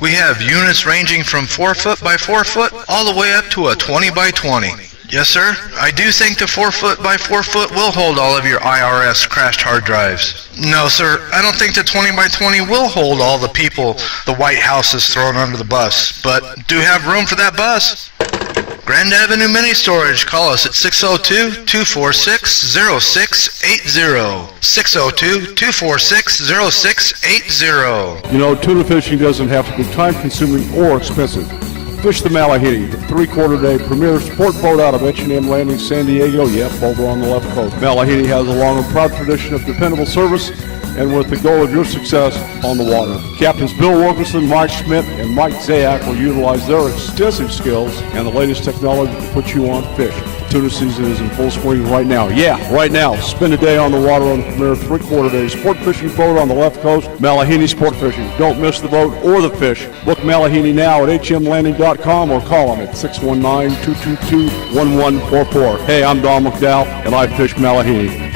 We have units ranging from 4 foot by 4 foot all the way up to a 20 by 20. Yes, sir. I do think the 4 foot by 4 foot will hold all of your IRS crashed hard drives. No, sir. I don't think the 20 by 20 will hold all the people the White House has thrown under the bus, but do have room for that bus. Grand Avenue Mini Storage. Call us at 602-246-0680. 602-246-0680. You know, tuna fishing doesn't have to be time-consuming or expensive. Fish the Malahiti, the three-quarter-day premier sport boat out of H&M Landing, San Diego. Yep, over on the left coast. Malahiti has a long and proud tradition of dependable service, and with the goal of your success on the water. Captains Bill Wilkerson, Mike Schmidt, and Mike Zayak will utilize their extensive skills and the latest technology to put you on fish. Tuna season is in full swing right now. Yeah, right now. Spend a day on the water on the premier three-quarter-day sport fishing boat on the left coast, Malahini Sport Fishing. Don't miss the boat or the fish. Book Malahini now at hmlanding.com or call them at 619-222-1144. Hey, I'm Don McDowell, and I fish Malahini.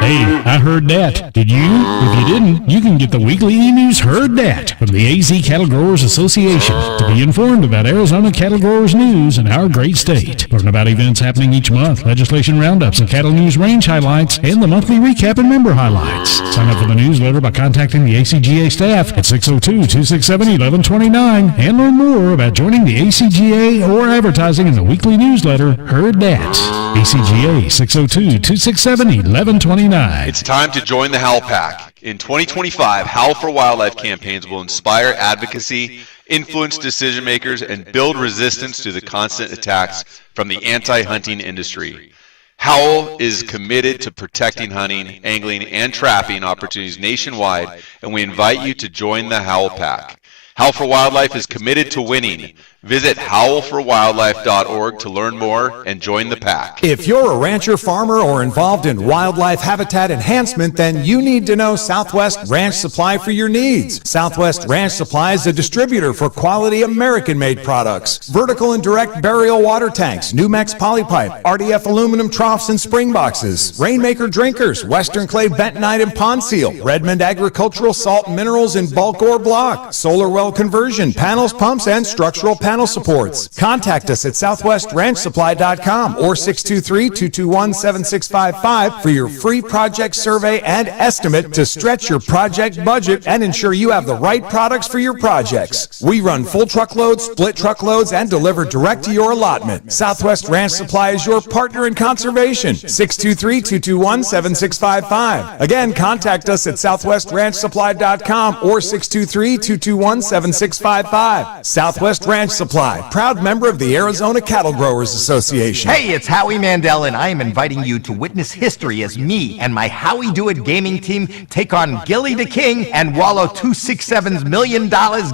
Hey, I heard that. Did you? If you didn't, you can get the weekly e-news Heard That from the AZ Cattle Growers Association to be informed about Arizona cattle growers news in our great state. Learn about events happening each month, legislation roundups and cattle news range highlights, and the monthly recap and member highlights. Sign up for the newsletter by contacting the ACGA staff at 602-267-1129 and learn more about joining the ACGA or advertising in the weekly newsletter Heard That. ACGA 602-267-1129. It's time to join the Howl Pack. In 2025, Howl for Wildlife campaigns will inspire advocacy, influence decision makers, and build resistance to the constant attacks from the anti-hunting industry. Howl is committed to protecting hunting, angling, and trapping opportunities nationwide, and we invite you to join the Howl Pack. Howl for Wildlife is committed to winning. Visit howlforwildlife.org to learn more and join the pack. If you're a rancher, farmer, or involved in wildlife habitat enhancement, then you need to know Southwest Ranch Supply for your needs. Southwest Ranch Supply is a distributor for quality American-made products. Vertical and direct burial water tanks, Numex polypipe, RDF aluminum troughs and spring boxes, Rainmaker drinkers, Western clay bentonite and pond seal, Redmond agricultural salt minerals in bulk or block, solar well conversion, panels, pumps, and structural panel supports. Contact us at southwestranchsupply.com or 623-221-7655 for your free project survey and estimate to stretch your project budget and ensure you have the right products for your projects. We run full truckloads, split truckloads, and deliver direct to your allotment. Southwest Ranch Supply is your partner in conservation. 623-221-7655. Again, contact us at southwestranchsupply.com or 623-221-7655. Southwest Ranch Supply, proud member of the Arizona Cattle Growers Association. Hey, it's Howie Mandel, and I am inviting you to witness history as me and my Howie Do It gaming team take on Gilly the King and Wallow 267's $1 million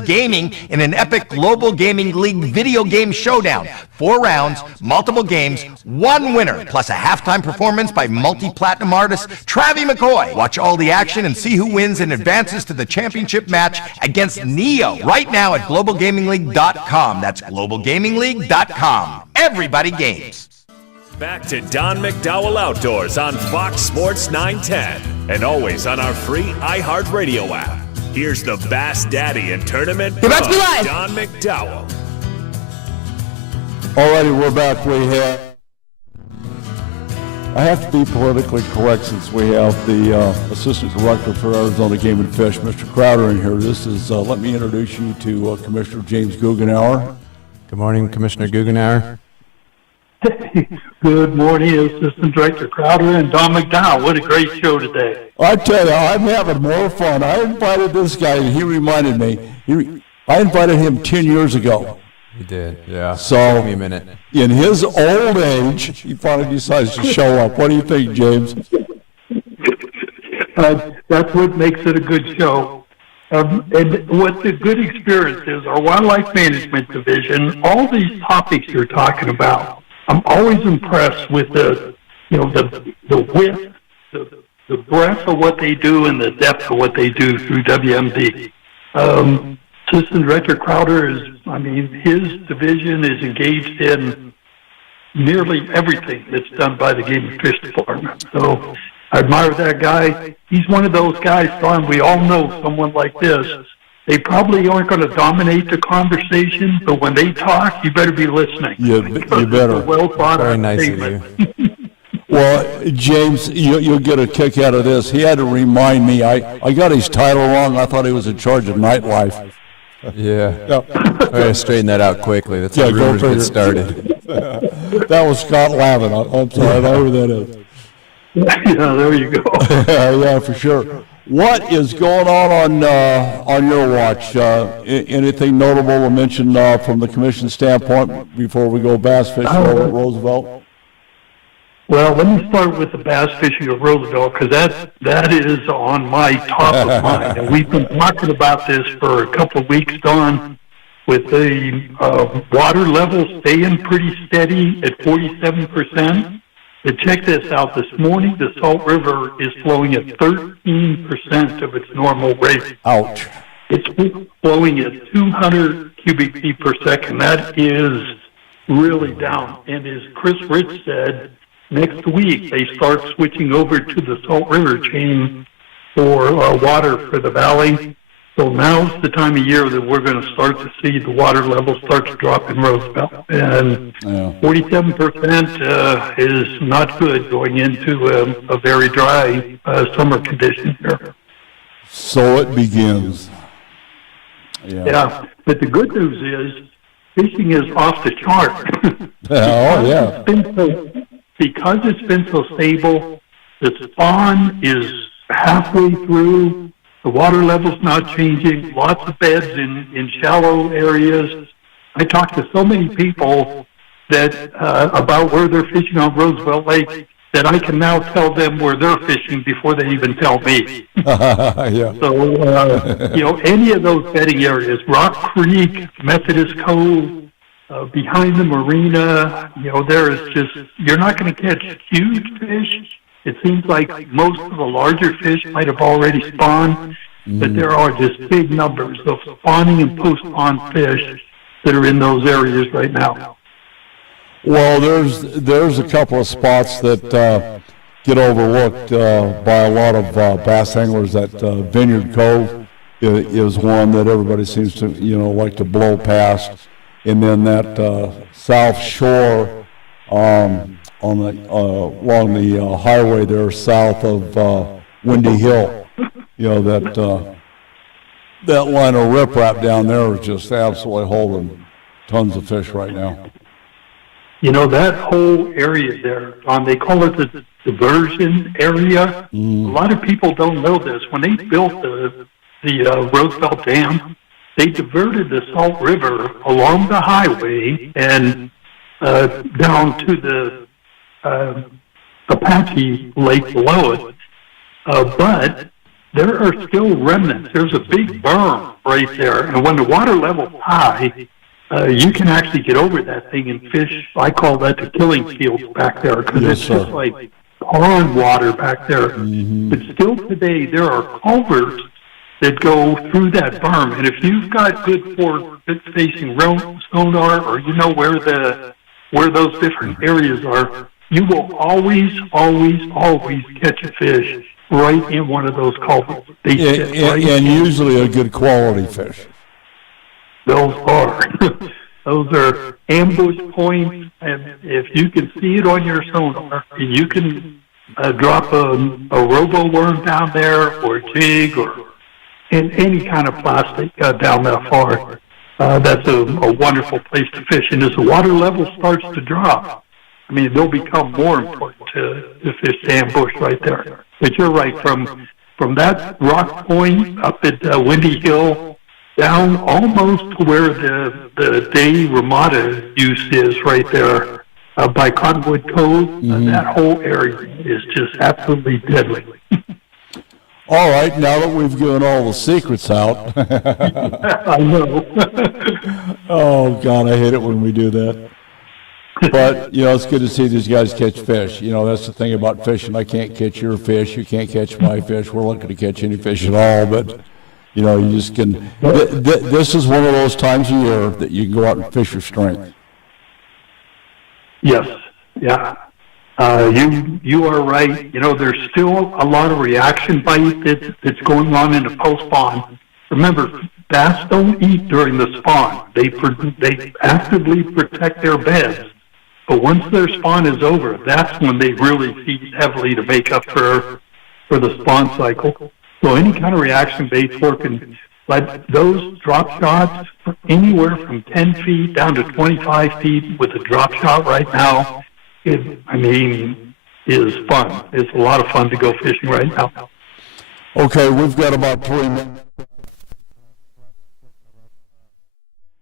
gaming in an epic Global Gaming League video game showdown. 4 rounds, multiple games, 1 winner, plus a halftime performance by multi-platinum artist Travie McCoy. Watch all the action and see who wins and advances to the championship match against Neo right now at globalgamingleague.com. That's globalgamingleague.com. Everybody games. Back to Don McDowell Outdoors on Fox Sports 910 and always on our free iHeartRadio app. Here's the Bass Daddy and Tournament Pro, Don McDowell. Alrighty, we're back. I have to be politically correct since we have the Assistant Director for Arizona Game and Fish, Mr. Crowder, in here. This is, let me introduce you to Commissioner James Guggenauer. Good morning, Commissioner Guggenauer. Good morning, Assistant Director Crowder and Don McDowell. What a great show today. I tell you, I'm having more fun. I invited this guy, and he reminded me. I invited him 10 years ago. You did, yeah. So, give me a minute. In his old age, he finally decides to show up. What do you think, James? That's what makes it a good show. And what the good experience is, our Wildlife Management Division, all these topics you're talking about, I'm always impressed with the width, the breadth of what they do and the depth of what they do through WMD. Assistant Director Crowder his division is engaged in nearly everything that's done by the Game and Fish Department. So I admire that guy. He's one of those guys, Don, we all know someone like this. They probably aren't going to dominate the conversation, but when they talk, you better be listening. You better. Well thought Very out nice of statement. you. Well, James, you'll get a kick out of this. He had to remind me. I got his title wrong. I thought he was in charge of nightlife. Yeah. I gotta straighten that out quickly. That's how Yeah, go rumors get figure. started. That was Scott Lavin. I'm sorry, I know who that is. Yeah, there you go. Yeah, for sure. What is going on your watch? Anything notable to mention from the commission standpoint before we go bass fishing over at Roosevelt? Well, let me start with the bass fishing of Roosevelt, because that is on my top of mind. And we've been talking about this for a couple of weeks, Don, with the water level staying pretty steady at 47%. But check this out. This morning, the Salt River is flowing at 13% of its normal rate. Ouch. It's flowing at 200 cubic feet per second. That is really down. And as Chris Rich said, next week they start switching over to the Salt River chain for water for the valley. So now's the time of year that we're going to start to see the water level start to drop in Roosevelt. And 47% is not good going into a very dry summer condition here. So it begins. Yeah, but the good news is fishing is off the chart. Because it's been so stable, the spawn is halfway through. The water level's not changing. Lots of beds in shallow areas. I talked to so many people that about where they're fishing on Roosevelt Lake that I can now tell them where they're fishing before they even tell me. So, any of those bedding areas, Rock Creek, Methodist Cove, behind the marina, there is just, you're not going to catch huge fish. It seems like most of the larger fish might have already spawned, but there are just big numbers of spawning and post-spawn fish that are in those areas right now. Well, there's a couple of spots that get overlooked by a lot of bass anglers. That Vineyard Cove is one that everybody seems to, like to blow past. And then that South Shore along the highway there south of Windy Hill, that line of riprap down there is just absolutely holding tons of fish right now. That whole area there, they call it the diversion area. A lot of people don't know this. When they built the Roosevelt Dam, they diverted the Salt River along the highway and down to the Apache Lake below it. But there are still remnants. There's a big berm right there. And when the water level's high, you can actually get over that thing and fish. I call that the killing fields back there, because it's just like pond water back there. But still today, there are culverts that go through that berm. And if you've got good forward-facing sonar, or where those different areas are, you will always catch a fish right in one of those culverts. And usually a good quality fish. Those are. Those are ambush points, and if you can see it on your sonar, you can drop a robo worm down there, or a jig, or any kind of plastic down that far. That's a wonderful place to fish. And as the water level starts to drop, they'll become more important to fish the ambush right there. But you're right, from that rock point up at Windy Hill down almost to where the Day Ramada use is right there by Cottonwood Cove, that whole area is just absolutely deadly. All right, now that we've given all the secrets out. I know. Oh, God, I hate it when we do that. But, it's good to see these guys catch fish. That's the thing about fishing. I can't catch your fish. You can't catch my fish. We're not going to catch any fish at all. But, you just can. This is one of those times of year that you can go out and fish your strength. Yes, yeah. You are right. You know, there's still a lot of reaction bite that's going on in the post-spawn. Remember, bass don't eat during the spawn. They actively protect their beds. But once their spawn is over, that's when they really feed heavily to make up for the spawn cycle. So any kind of reaction bait's working. But those drop shots, anywhere from 10 feet down to 25 feet with a drop shot right now, is fun. It's a lot of fun to go fishing right now. Okay, we've got about 3 minutes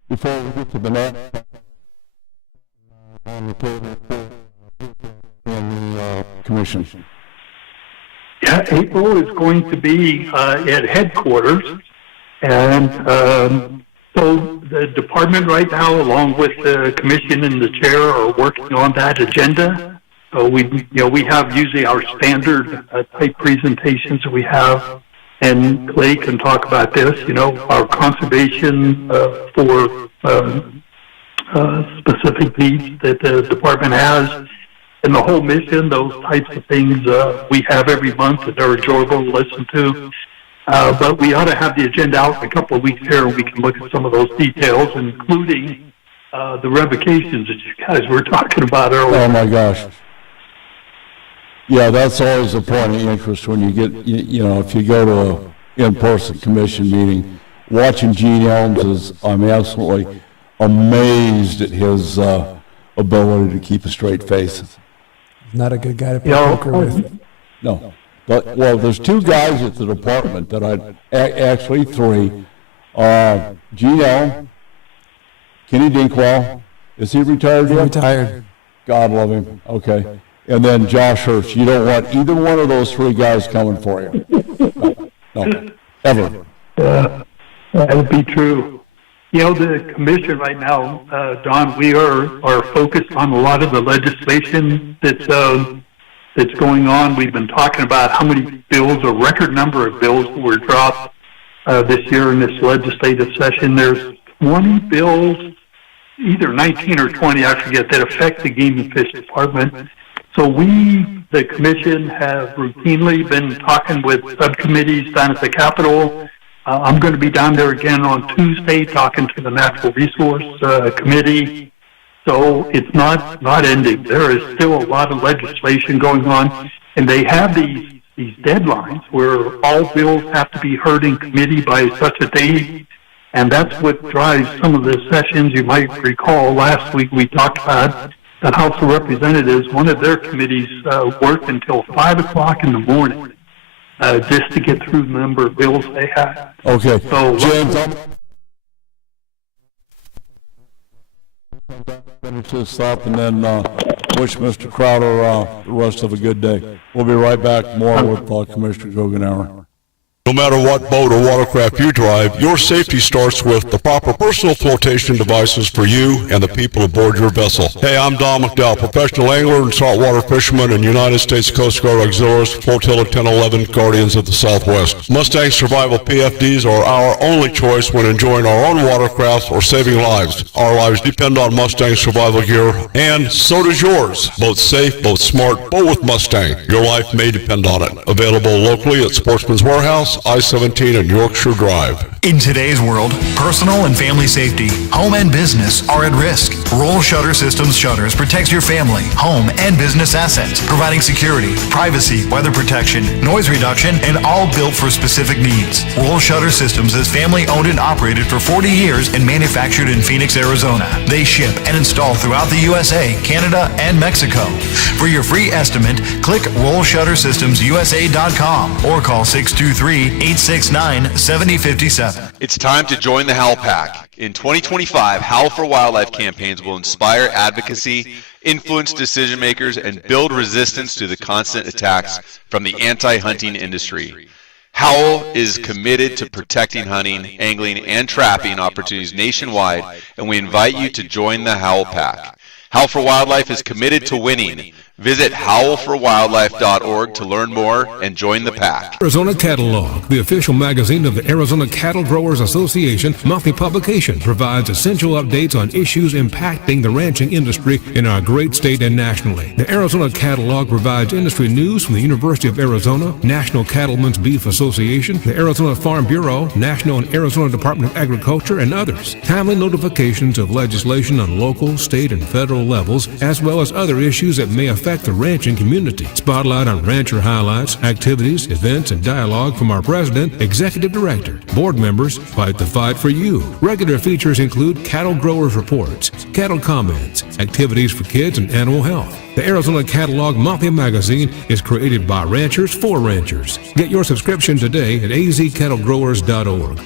before we get to the net on the table in the commission. Yeah, April is going to be at headquarters, and so the department right now, along with the commission and the chair, are working on that agenda. We have usually our standard type presentations that we have, and Clay can talk about this. You know, our conservation for specific needs that the department has. And the whole mission, those types of things we have every month that are enjoyable to listen to. But we ought to have the agenda out in a couple of weeks here, and we can look at some of those details, including the revocations that you guys were talking about earlier. Oh, my gosh. Yeah, that's always a point of interest when you get, if you go to an in-person commission meeting. Watching Gene Elms I'm absolutely amazed at his ability to keep a straight face. Not a good guy to play poker with. No. But, there's 2 guys at the department that actually 3. Gene Elm, Kenny Dinkwall. Is he retired yet? Retired. God love him. Okay. And then Josh Hirsch. You don't want either one of those 3 guys coming for you. No. Ever. That would be true. You know, the commission right now, Don, we are focused on a lot of the legislation that's going on. We've been talking about how many bills, a record number of bills were dropped this year in this legislative session. There's 20 bills, either 19 or 20, I forget, that affect the Game and Fish Department. So we, the commission, have routinely been talking with subcommittees down at the Capitol. I'm going to be down there again on Tuesday talking to the Natural Resource Committee. So it's not ending. There is still a lot of legislation going on, and they have these deadlines where all bills have to be heard in committee by such a date, and that's what drives some of the sessions. You might recall last week we talked about the House of Representatives. One of their committees worked until 5 o'clock in the morning. Just to get through the number of bills they had. Okay. So, James, finish this up and then wish Mr. Crowder the rest of a good day. We'll be right back more with Commissioner Guggenauer. No matter what boat or watercraft you drive, your safety starts with the proper personal flotation devices for you and the people aboard your vessel. Hey, I'm Don McDowell, professional angler and saltwater fisherman and United States Coast Guard Auxiliaries, Flotilla 1011 Guardians of the Southwest. Mustang Survival PFDs are our only choice when enjoying our own watercraft or saving lives. Our lives depend on Mustang survival gear, and so does yours. Boat safe, boat smart, boat with Mustang. Your life may depend on it. Available locally at Sportsman's Warehouse, I-17 and Yorkshire Drive. In today's world, personal and family safety, home and business are at risk. Roll Shutter Systems Shutters protects your family, home, and business assets, providing security, privacy, weather protection, noise reduction, and all built for specific needs. Roll Shutter Systems is family owned and operated for 40 years and manufactured in Phoenix, Arizona. They ship and install throughout the USA, Canada, and Mexico. For your free estimate, click RollShutterSystemsUSA.com or call 623-869-7057. It's time to join the Howl Pack. In 2025, Howl for Wildlife campaigns will inspire advocacy, influence decision makers, and build resistance to the constant attacks from the anti-hunting industry. Howl is committed to protecting hunting, angling, and trapping opportunities nationwide, and we invite you to join the Howl Pack. Howl for Wildlife is committed to winning. Visit howlforwildlife.org to learn more and join the pack. Arizona Catalog, the official magazine of the Arizona Cattle Growers Association monthly publication, provides essential updates on issues impacting the ranching industry in our great state and nationally. The Arizona Catalog provides industry news from the University of Arizona, National Cattlemen's Beef Association, the Arizona Farm Bureau, National and Arizona Department of Agriculture, and others. Timely notifications of legislation on local, state, and federal levels, as well as other issues that may affect the ranching community. Spotlight on rancher highlights, activities, events, and dialogue from our president, executive director. Board members fight the fight for you. Regular features include cattle growers reports, cattle comments, activities for kids, and animal health. The Arizona Catalog monthly magazine is created by ranchers for ranchers. Get your subscription today at azcattlegrowers.org.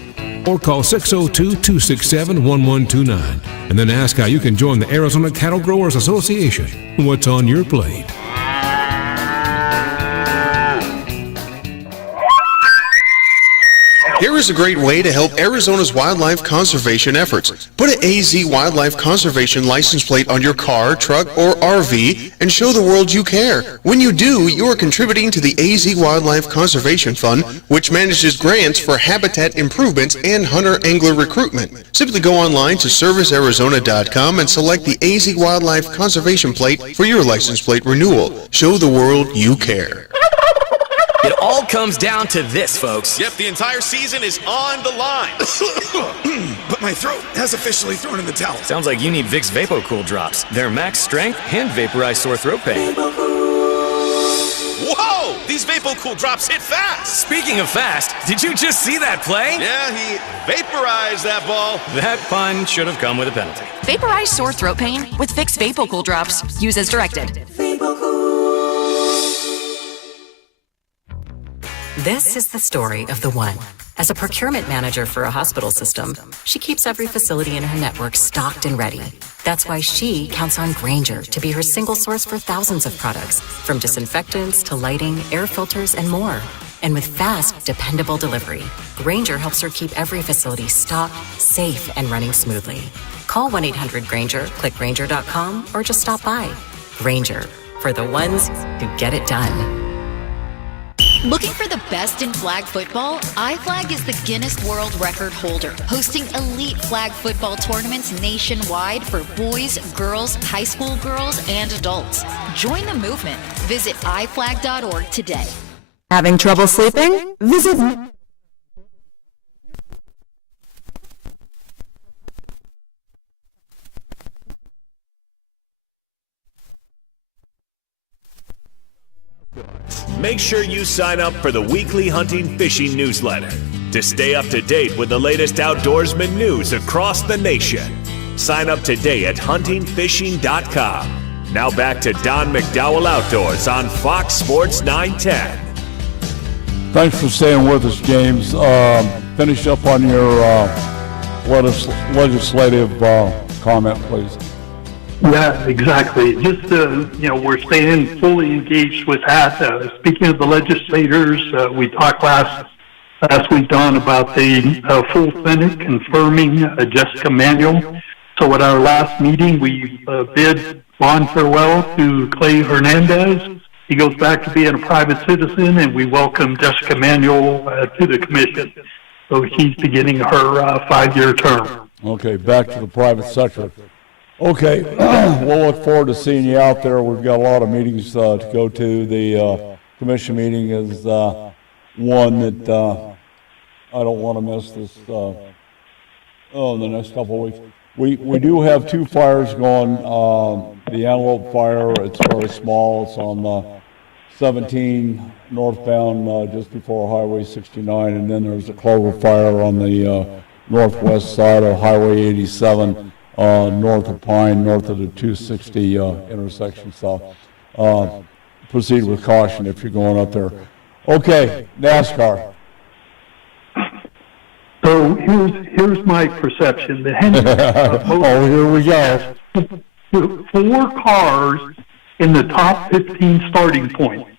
or call 602-267-1129 and then ask how you can join the Arizona Cattle Growers Association. What's on your plate? Here is a great way to help Arizona's wildlife conservation efforts. Put an AZ Wildlife Conservation license plate on your car, truck, or RV and show the world you care. When you do, you are contributing to the AZ Wildlife Conservation Fund, which manages grants for habitat improvements and hunter-angler recruitment. Simply go online to servicearizona.com and select the AZ Wildlife Conservation plate for your license plate renewal. Show the world you care. It all comes down to this, folks. Yep, the entire season is on the line. But my throat has officially thrown in the towel. Sounds like you need Vicks VapoCool drops. They're max strength and vaporize sore throat pain. Whoa! These VapoCool drops hit fast. Speaking of fast, did you just see that play? Yeah, he vaporized that ball. That pun should have come with a penalty. Vaporize sore throat pain with Vicks VapoCool drops. Use as directed. This is the story of the one. As a procurement manager for a hospital system, she keeps every facility in her network stocked and ready. That's why she counts on Grainger to be her single source for thousands of products, from disinfectants to lighting, air filters, and more. And with fast, dependable delivery, Grainger helps her keep every facility stocked, safe, and running smoothly. Call 1-800-GRAINGER, click Grainger.com, or just stop by. Grainger, for the ones who get it done. Looking for the best in flag football? iFlag is the Guinness World Record holder, hosting elite flag football tournaments nationwide for boys, girls, high school girls, and adults. Join the movement. Visit iflag.org today. Having trouble sleeping? Visit Make sure you sign up for the weekly hunting fishing newsletter to stay up to date with the latest outdoorsman news across the nation. Sign up today at huntingfishing.com. Now back to Don McDowell Outdoors on Fox Sports 910. Thanks for staying with us, James. Finish up on your legislative comment, please. Yeah, exactly. Just, we're staying fully engaged with that. Speaking of the legislators, we talked last week, Don, about the full Senate confirming Jessica Manuel. So at our last meeting, we bid fond farewell to Clay Hernandez. He goes back to being a private citizen, and we welcome Jessica Manuel to the commission. So she's beginning her 5-year term. Okay, back to the private sector. Okay, we'll look forward to seeing you out there. We've got a lot of meetings to go to. The commission meeting is one that I don't want to miss this in the next couple of weeks. We do have 2 fires going. The Antelope Fire, it's very small. It's on 17 northbound just before Highway 69, and then there's a Clover Fire on the northwest side of Highway 87. North of Pine, north of the 260 intersection. So proceed with caution if you're going up there. Okay, NASCAR. So here's my perception. The Henry, here we go. 4 cars in the top 15 starting points.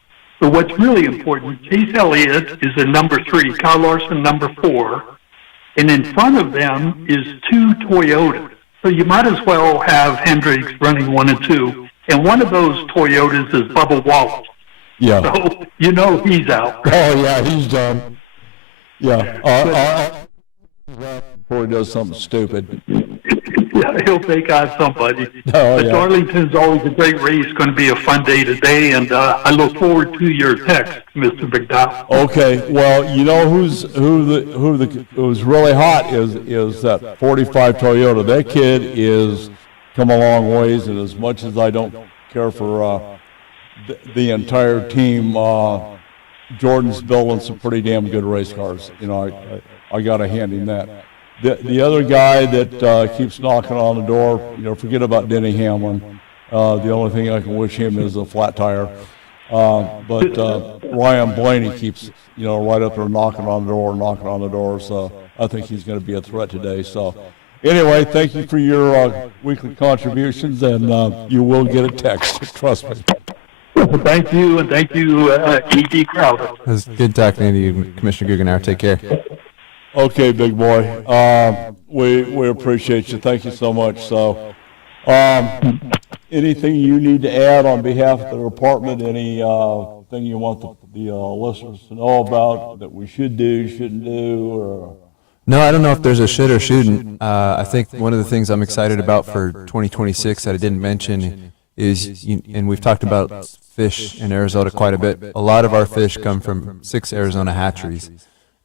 So what's really important, Chase Elliott is in number 3, Kyle Larson number 4, and in front of them is 2 Toyotas. So you might as well have Hendricks running 1 and 2. And one of those Toyotas is Bubba Wallace. Yeah. So you know he's out. Oh, yeah, he's done. Yeah. Before he does something stupid. Yeah, he'll take on somebody. Oh, but yeah. Darlington's always a great race. Going to be a fun day today, and I look forward to your text, Mr. McDowell. Okay, well, you know who's really hot is that 45 Toyota. That kid is come a long ways, and as much as I don't care for the entire team, Jordan's building some pretty damn good race cars. You know, I got to hand him that. The other guy that keeps knocking on the door, you know, forget about Denny Hamlin. The only thing I can wish him is a flat tire. But Ryan Blaney keeps, you know, right up there knocking on the door. So I think he's going to be a threat today. So anyway, thank you for your weekly contributions, and you will get a text. Trust me. Thank you, and thank you, E.D. Crowder. It was good talking to you, Commissioner Guggenauer. Take care. Okay, big boy. We appreciate you. Thank you so much. So, anything you need to add on behalf of the department? Any thing you want the listeners to know about that we should do, shouldn't do, or? No, I don't know if there's a should or shouldn't. I think one of the things I'm excited about for 2026 that I didn't mention is, and we've talked about fish in Arizona quite a bit. A lot of our fish come from 6 Arizona hatcheries.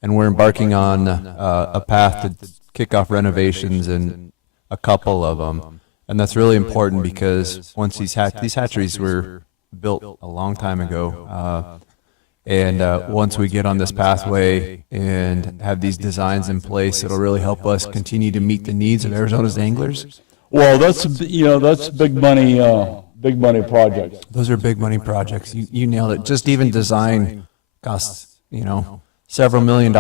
And we're embarking on a path to kick off renovations in a couple of them. And that's really important because once these hatcheries were built a long time ago, and once we get on this pathway and have these designs in place, it'll really help us continue to meet the needs of Arizona's anglers. Well, that's big money projects. Those are big money projects. You nailed it. Just even design costs, several $1 million,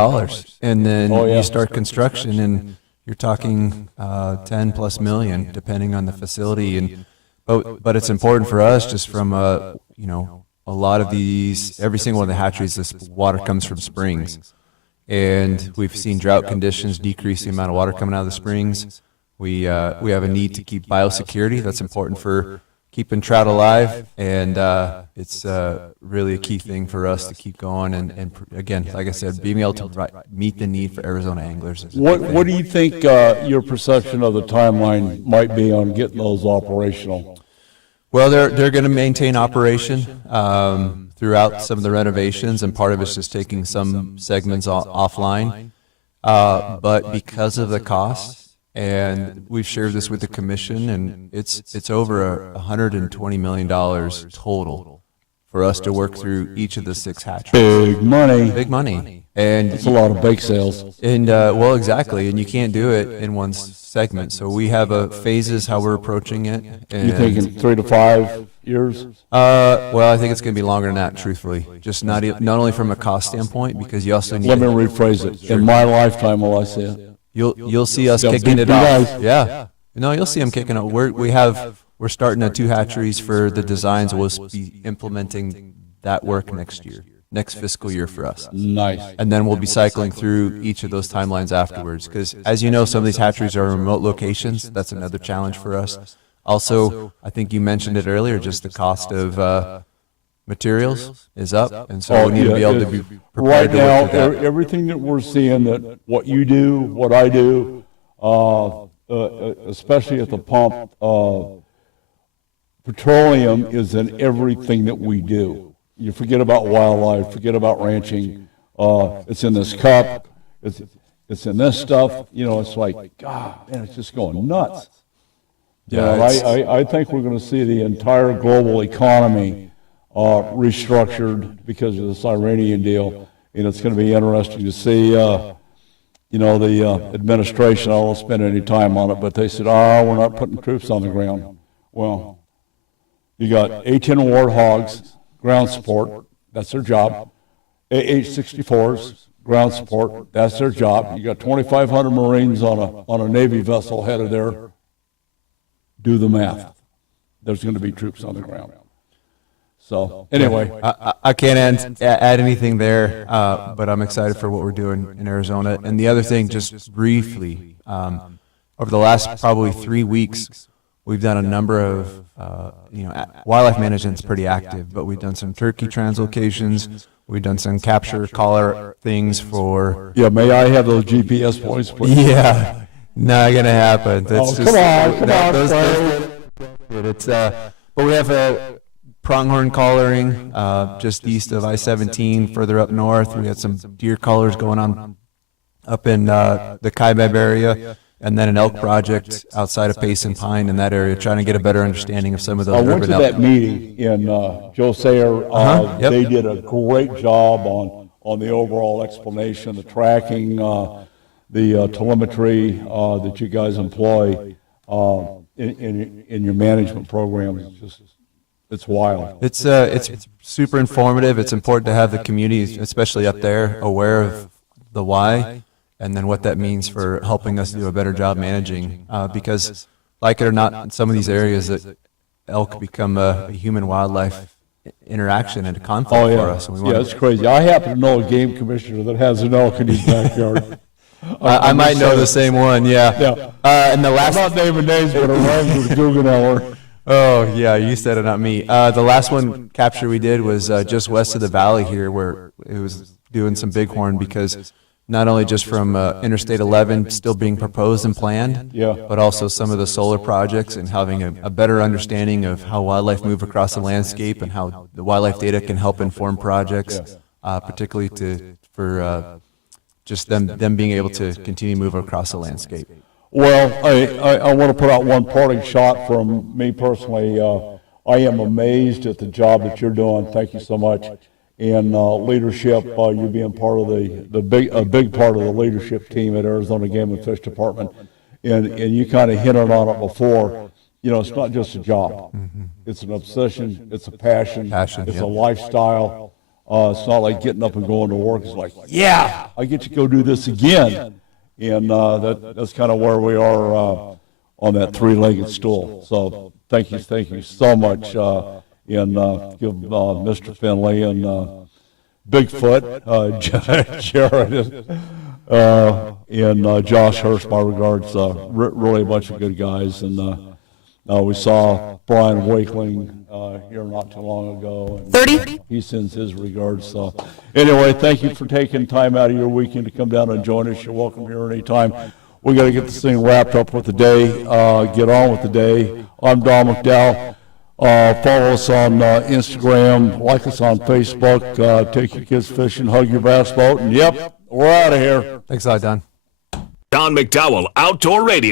and then you start construction, and you're talking 10+ million, depending on the facility. And but it's important for us, just from a lot of these, every single one of the hatcheries, this water comes from springs, and we've seen drought conditions decrease the amount of water coming out of the springs. We have a need to keep biosecurity. That's important for keeping trout alive, and it's really a key thing for us to keep going. And again, like I said, being able to meet the need for Arizona anglers. What do you think your perception of the timeline might be on getting those operational? Well, they're going to maintain operation throughout some of the renovations, and part of it's just taking some segments offline. But because of the cost, and we've shared this with the commission, and it's over $120 million total for us to work through each of the 6 hatcheries. Big money. And it's a lot of bake sales. And well, exactly. And you can't do it in one segment. So we have phases how we're approaching it. And you thinking 3 to 5 years? Well, I think it's going to be longer than that, truthfully. Just not only from a cost standpoint, because you also need. Let me rephrase it. In my lifetime, will I see it? You'll see us kicking it off. Yeah. No, you'll see them kicking it. We're starting at 2 hatcheries for the designs. We'll be implementing that work next fiscal year for us. Nice. And then we'll be cycling through each of those timelines afterwards. Because as you know, some of these hatcheries are remote locations. That's another challenge for us. Also, I think you mentioned it earlier, just the cost of materials is up, and so we need to be able to be prepared to work with that. Right now, everything that we're seeing, that what you do, what I do, especially at the pump, petroleum is in everything that we do. You forget about wildlife, forget about ranching. It's in this cup, it's in this stuff. It's like, God, man, it's just going nuts. Yeah, I think we're going to see the entire global economy restructured because of this Iranian deal, and it's going to be interesting to see. The administration. I won't spend any time on it, but they said, we're not putting troops on the ground. Well, you got A-10 Warthogs, ground support. That's their job. AH-64s, ground support. That's their job. You got 2,500 Marines on a Navy vessel headed there. Do the math. There's going to be troops on the ground. So anyway, I can't add anything there, but I'm excited for what we're doing in Arizona. And the other thing, just briefly, over the last probably 3 weeks, we've done a number of, wildlife management's pretty active, but we've done some turkey translocations. We've done some capture collar things for. Yeah, may I have those GPS points, please? Yeah, not gonna happen. That's come on. But we have a pronghorn collaring just east of I-17, further up north. We had some deer collars going on up in the Kaibab area, and then an elk project outside of Pace and Pine in that area, trying to get a better understanding of some of those. I went to that meeting in Joe Sayer. Yep. They did a great job on the overall explanation, the tracking, the telemetry that you guys employ in your management program. It's wild. It's super informative. It's important to have the community, especially up there, aware of the why, and then what that means for helping us do a better job managing. Because, like it or not, in some of these areas, that elk become a human-wildlife interaction and a conflict for us. Yeah, it's crazy. I happen to know a game commissioner that has an elk in his backyard. I might know the same one, yeah. And the last, I'm not naming names, but it rhymes with Guggenauer. Oh, yeah, you said it, not me. The last one capture we did was just west of the valley here, where it was doing some bighorn, because not only just from Interstate 11 still being proposed and planned, but also some of the solar projects, and having a better understanding of how wildlife move across the landscape and how the wildlife data can help inform projects, particularly for just them being able to continue to move across the landscape. Well, I want to put out one parting shot from me personally. I am amazed at the job that you're doing. Thank you so much. And leadership, you being part of a big part of the leadership team at Arizona Game and Fish Department. And you kind of hinted on it before. It's not just a job. It's an obsession. It's a passion. It's a lifestyle. It's not like getting up and going to work. It's like, yeah, I get to go do this again. And that's kind of where we are on that three-legged stool. So thank you so much. And give Mr. Finley and Bigfoot, Jared, and Josh Hurst, my regards. Really a bunch of good guys. And we saw Brian Wakeling here not too long ago. And 30. He sends his regards. So anyway, thank you for taking time out of your weekend to come down and join us. You're welcome here anytime. We got to get this thing wrapped up with the day, get on with the day. I'm Don McDowell. Follow us on Instagram, like us on Facebook, take your kids fishing, hug your bass boat, and yep, we're out of here. Thanks a lot, Don. Don McDowell, Outdoor Radio.